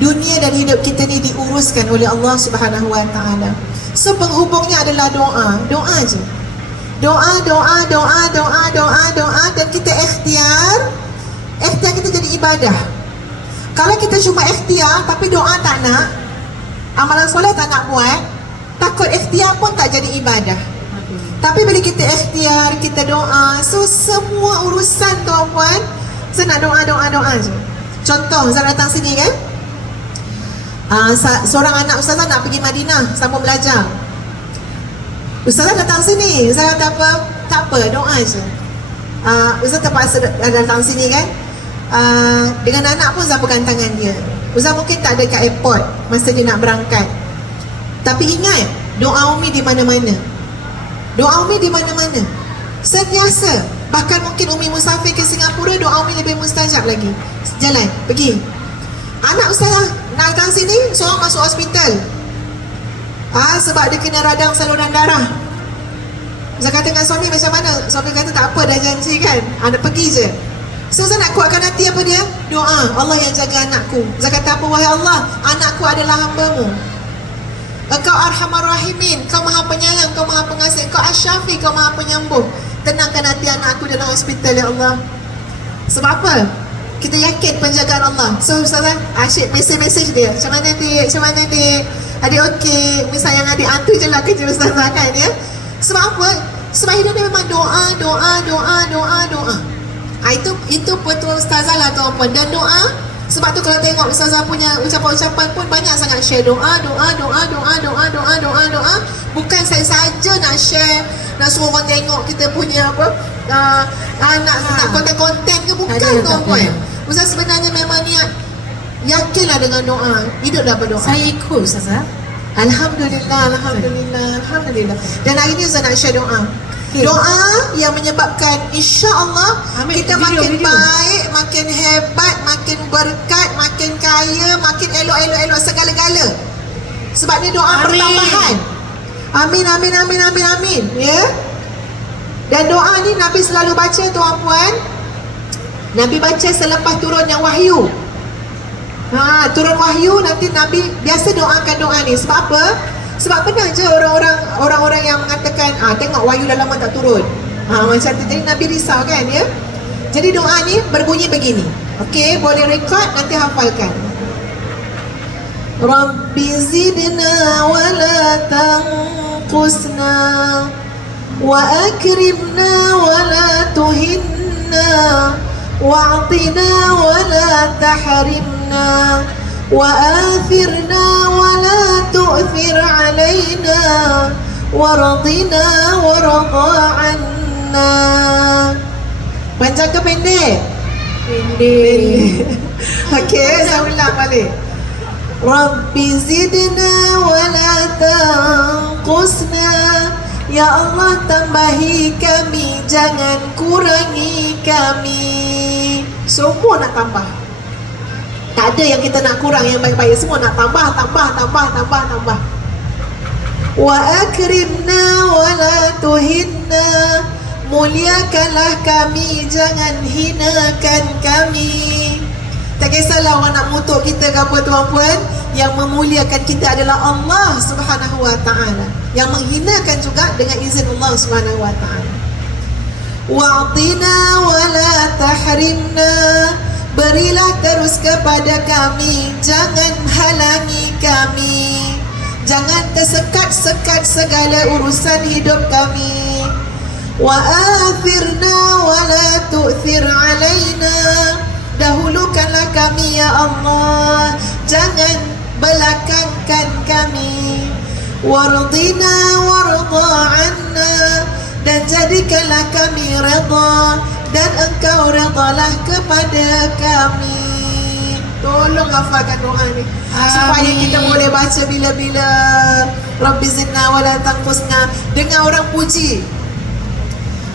dunia dan hidup kita ni diuruskan oleh Allah Subhanahu Wa Taala. So penghubungnya adalah doa je. Doa dan kita ikhtiar kita jadi ibadah. Kalau kita cuma ikhtiar tapi doa tak nak, amalan soleh tak nak buat, takut ikhtiar pun tak jadi ibadah. Tapi bila kita ikhtiar, kita doa, so semua urusan tuan-puan, saya nak doa je. Contoh, saya datang sini kan, seorang anak Ustazah nak pergi Madinah sambung belajar. Ustazah datang sini, Ustazah kata apa? Tak apa, doa je. Ustazah terpaksa datang sini kan, dengan anak pun Ustazah pegang tangan dia. Ustazah mungkin tak ada kat airport masa dia nak berangkat, tapi ingat, doa Umi di mana-mana. Doa Umi di mana-mana. Sentiasa. Bahkan mungkin Umi musafir ke Singapura, doa Umi lebih mustajab lagi. Jalan, pergi. Anak Ustazah nak datang sini, seorang masuk hospital. Sebab dia kena radang saluran darah. Ustazah kata dengan suami macam mana? Suami kata tak apa, dah janji kan, anda pergi je. So Ustazah nak kuatkan hati apa dia? Doa, Allah yang jaga anakku. Ustazah kata apa? Wahai Allah, anakku adalah hamba-Mu. Engkau Arhamar Rahimin, Kau Maha Penyayang, Kau Maha Pengasih, Kau Asy-Syafi, Kau Maha Penyembuh. Tenangkan hati anakku dalam hospital ya Allah. Sebab apa? Kita yakin penjagaan Allah. So Ustazah asyik mesej dia, macam mana dik? Adik okey, Umi sayang adik, tu je lah kerja Ustazah kan ya. Sebab apa? Sebab hidup ni memang doa. Itu betul Ustazah lah tuan-puan. Dan doa, sebab tu kalau tengok Ustazah punya ucapan-ucapan pun banyak sangat share doa. Bukan saya saja nak share, nak suruh orang tengok kita punya apa, nak konten-konten ke, bukan tuan-puan. Ustazah sebenarnya memang niat, yakinlah dengan doa, hiduplah berdoa. Saya ikut Ustazah. Alhamdulillah. Dan hari ni Ustazah nak share doa. Doa yang menyebabkan insya-Allah kita makin baik, makin hebat, makin berkat, makin kaya, makin elok segala-gala. Sebab ni doa pertambahan. Amin. Ya. Dan doa ni Nabi selalu baca tuan-puan. Nabi baca selepas turunnya wahyu. Turun wahyu, nanti Nabi biasa doakan doa ni. Sebab apa? Sebab pernah je orang-orang yang mengatakan tengok wahyu dah lama tak turun. Macam tu. Jadi Nabi risau kan ya. Jadi doa ni berbunyi begini. Okey, boleh record, nanti hafalkan. Rabbi zidna wa la tanqusna wa akrimna wa la tuhinna wa'tina wa la tahrimna وآثرنا ولا تؤثر علينا ورضنا ورضى عنا. Panjang ke pendek? Pendek. Okey, saya ulang balik. Rabbi zidna wa la tanqusna. Ya Allah, tambahi kami, jangan kurangi kami. Semua nak tambah. Tak ada yang kita nak kurang, yang baik-baik semua nak tambah. Wa akrimna wa la tuhinna. Muliakanlah kami, jangan hinakan kami. Tak kisahlah orang nak mutuk kita ke apa tuan-puan, yang memuliakan kita adalah Allah Subhanahu Wa Taala. Yang menghinakan juga dengan izin Allah Subhanahu Wa Taala. Wa'tina wa la tahrimna. Berilah terus kepada kami, jangan halangi kami. Jangan tersekat-sekat segala urusan hidup kami. Wa athirna wa la tu'thir alaina. Dahulukanlah kami ya Allah, jangan belakangkan kami. wardina warda anna, dan jadikanlah kami redha dan engkau redhalah kepada kami. Tolong hafalkan doa ni supaya kita boleh baca bila-bila. Rabbi zidna wala tanqusna. Dengar orang puji,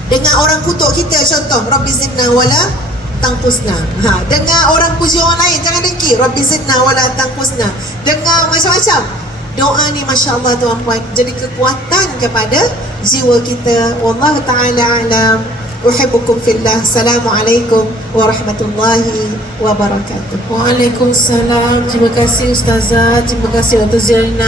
dengar orang kutuk kita, contoh Rabbi zidna wala tanqusna. Dengar orang puji orang lain, jangan dengki. Rabbi zidna wala tanqusna. Dengar macam-macam. Doa ni masya-Allah tuan-puan jadi kekuatan kepada jiwa kita. Wallahu taala alam. Uhibbukum fillah. Assalamualaikum warahmatullahi wabarakatuh. Waalaikumsalam. Terima kasih Ustazah. Terima kasih Dr. Zerina.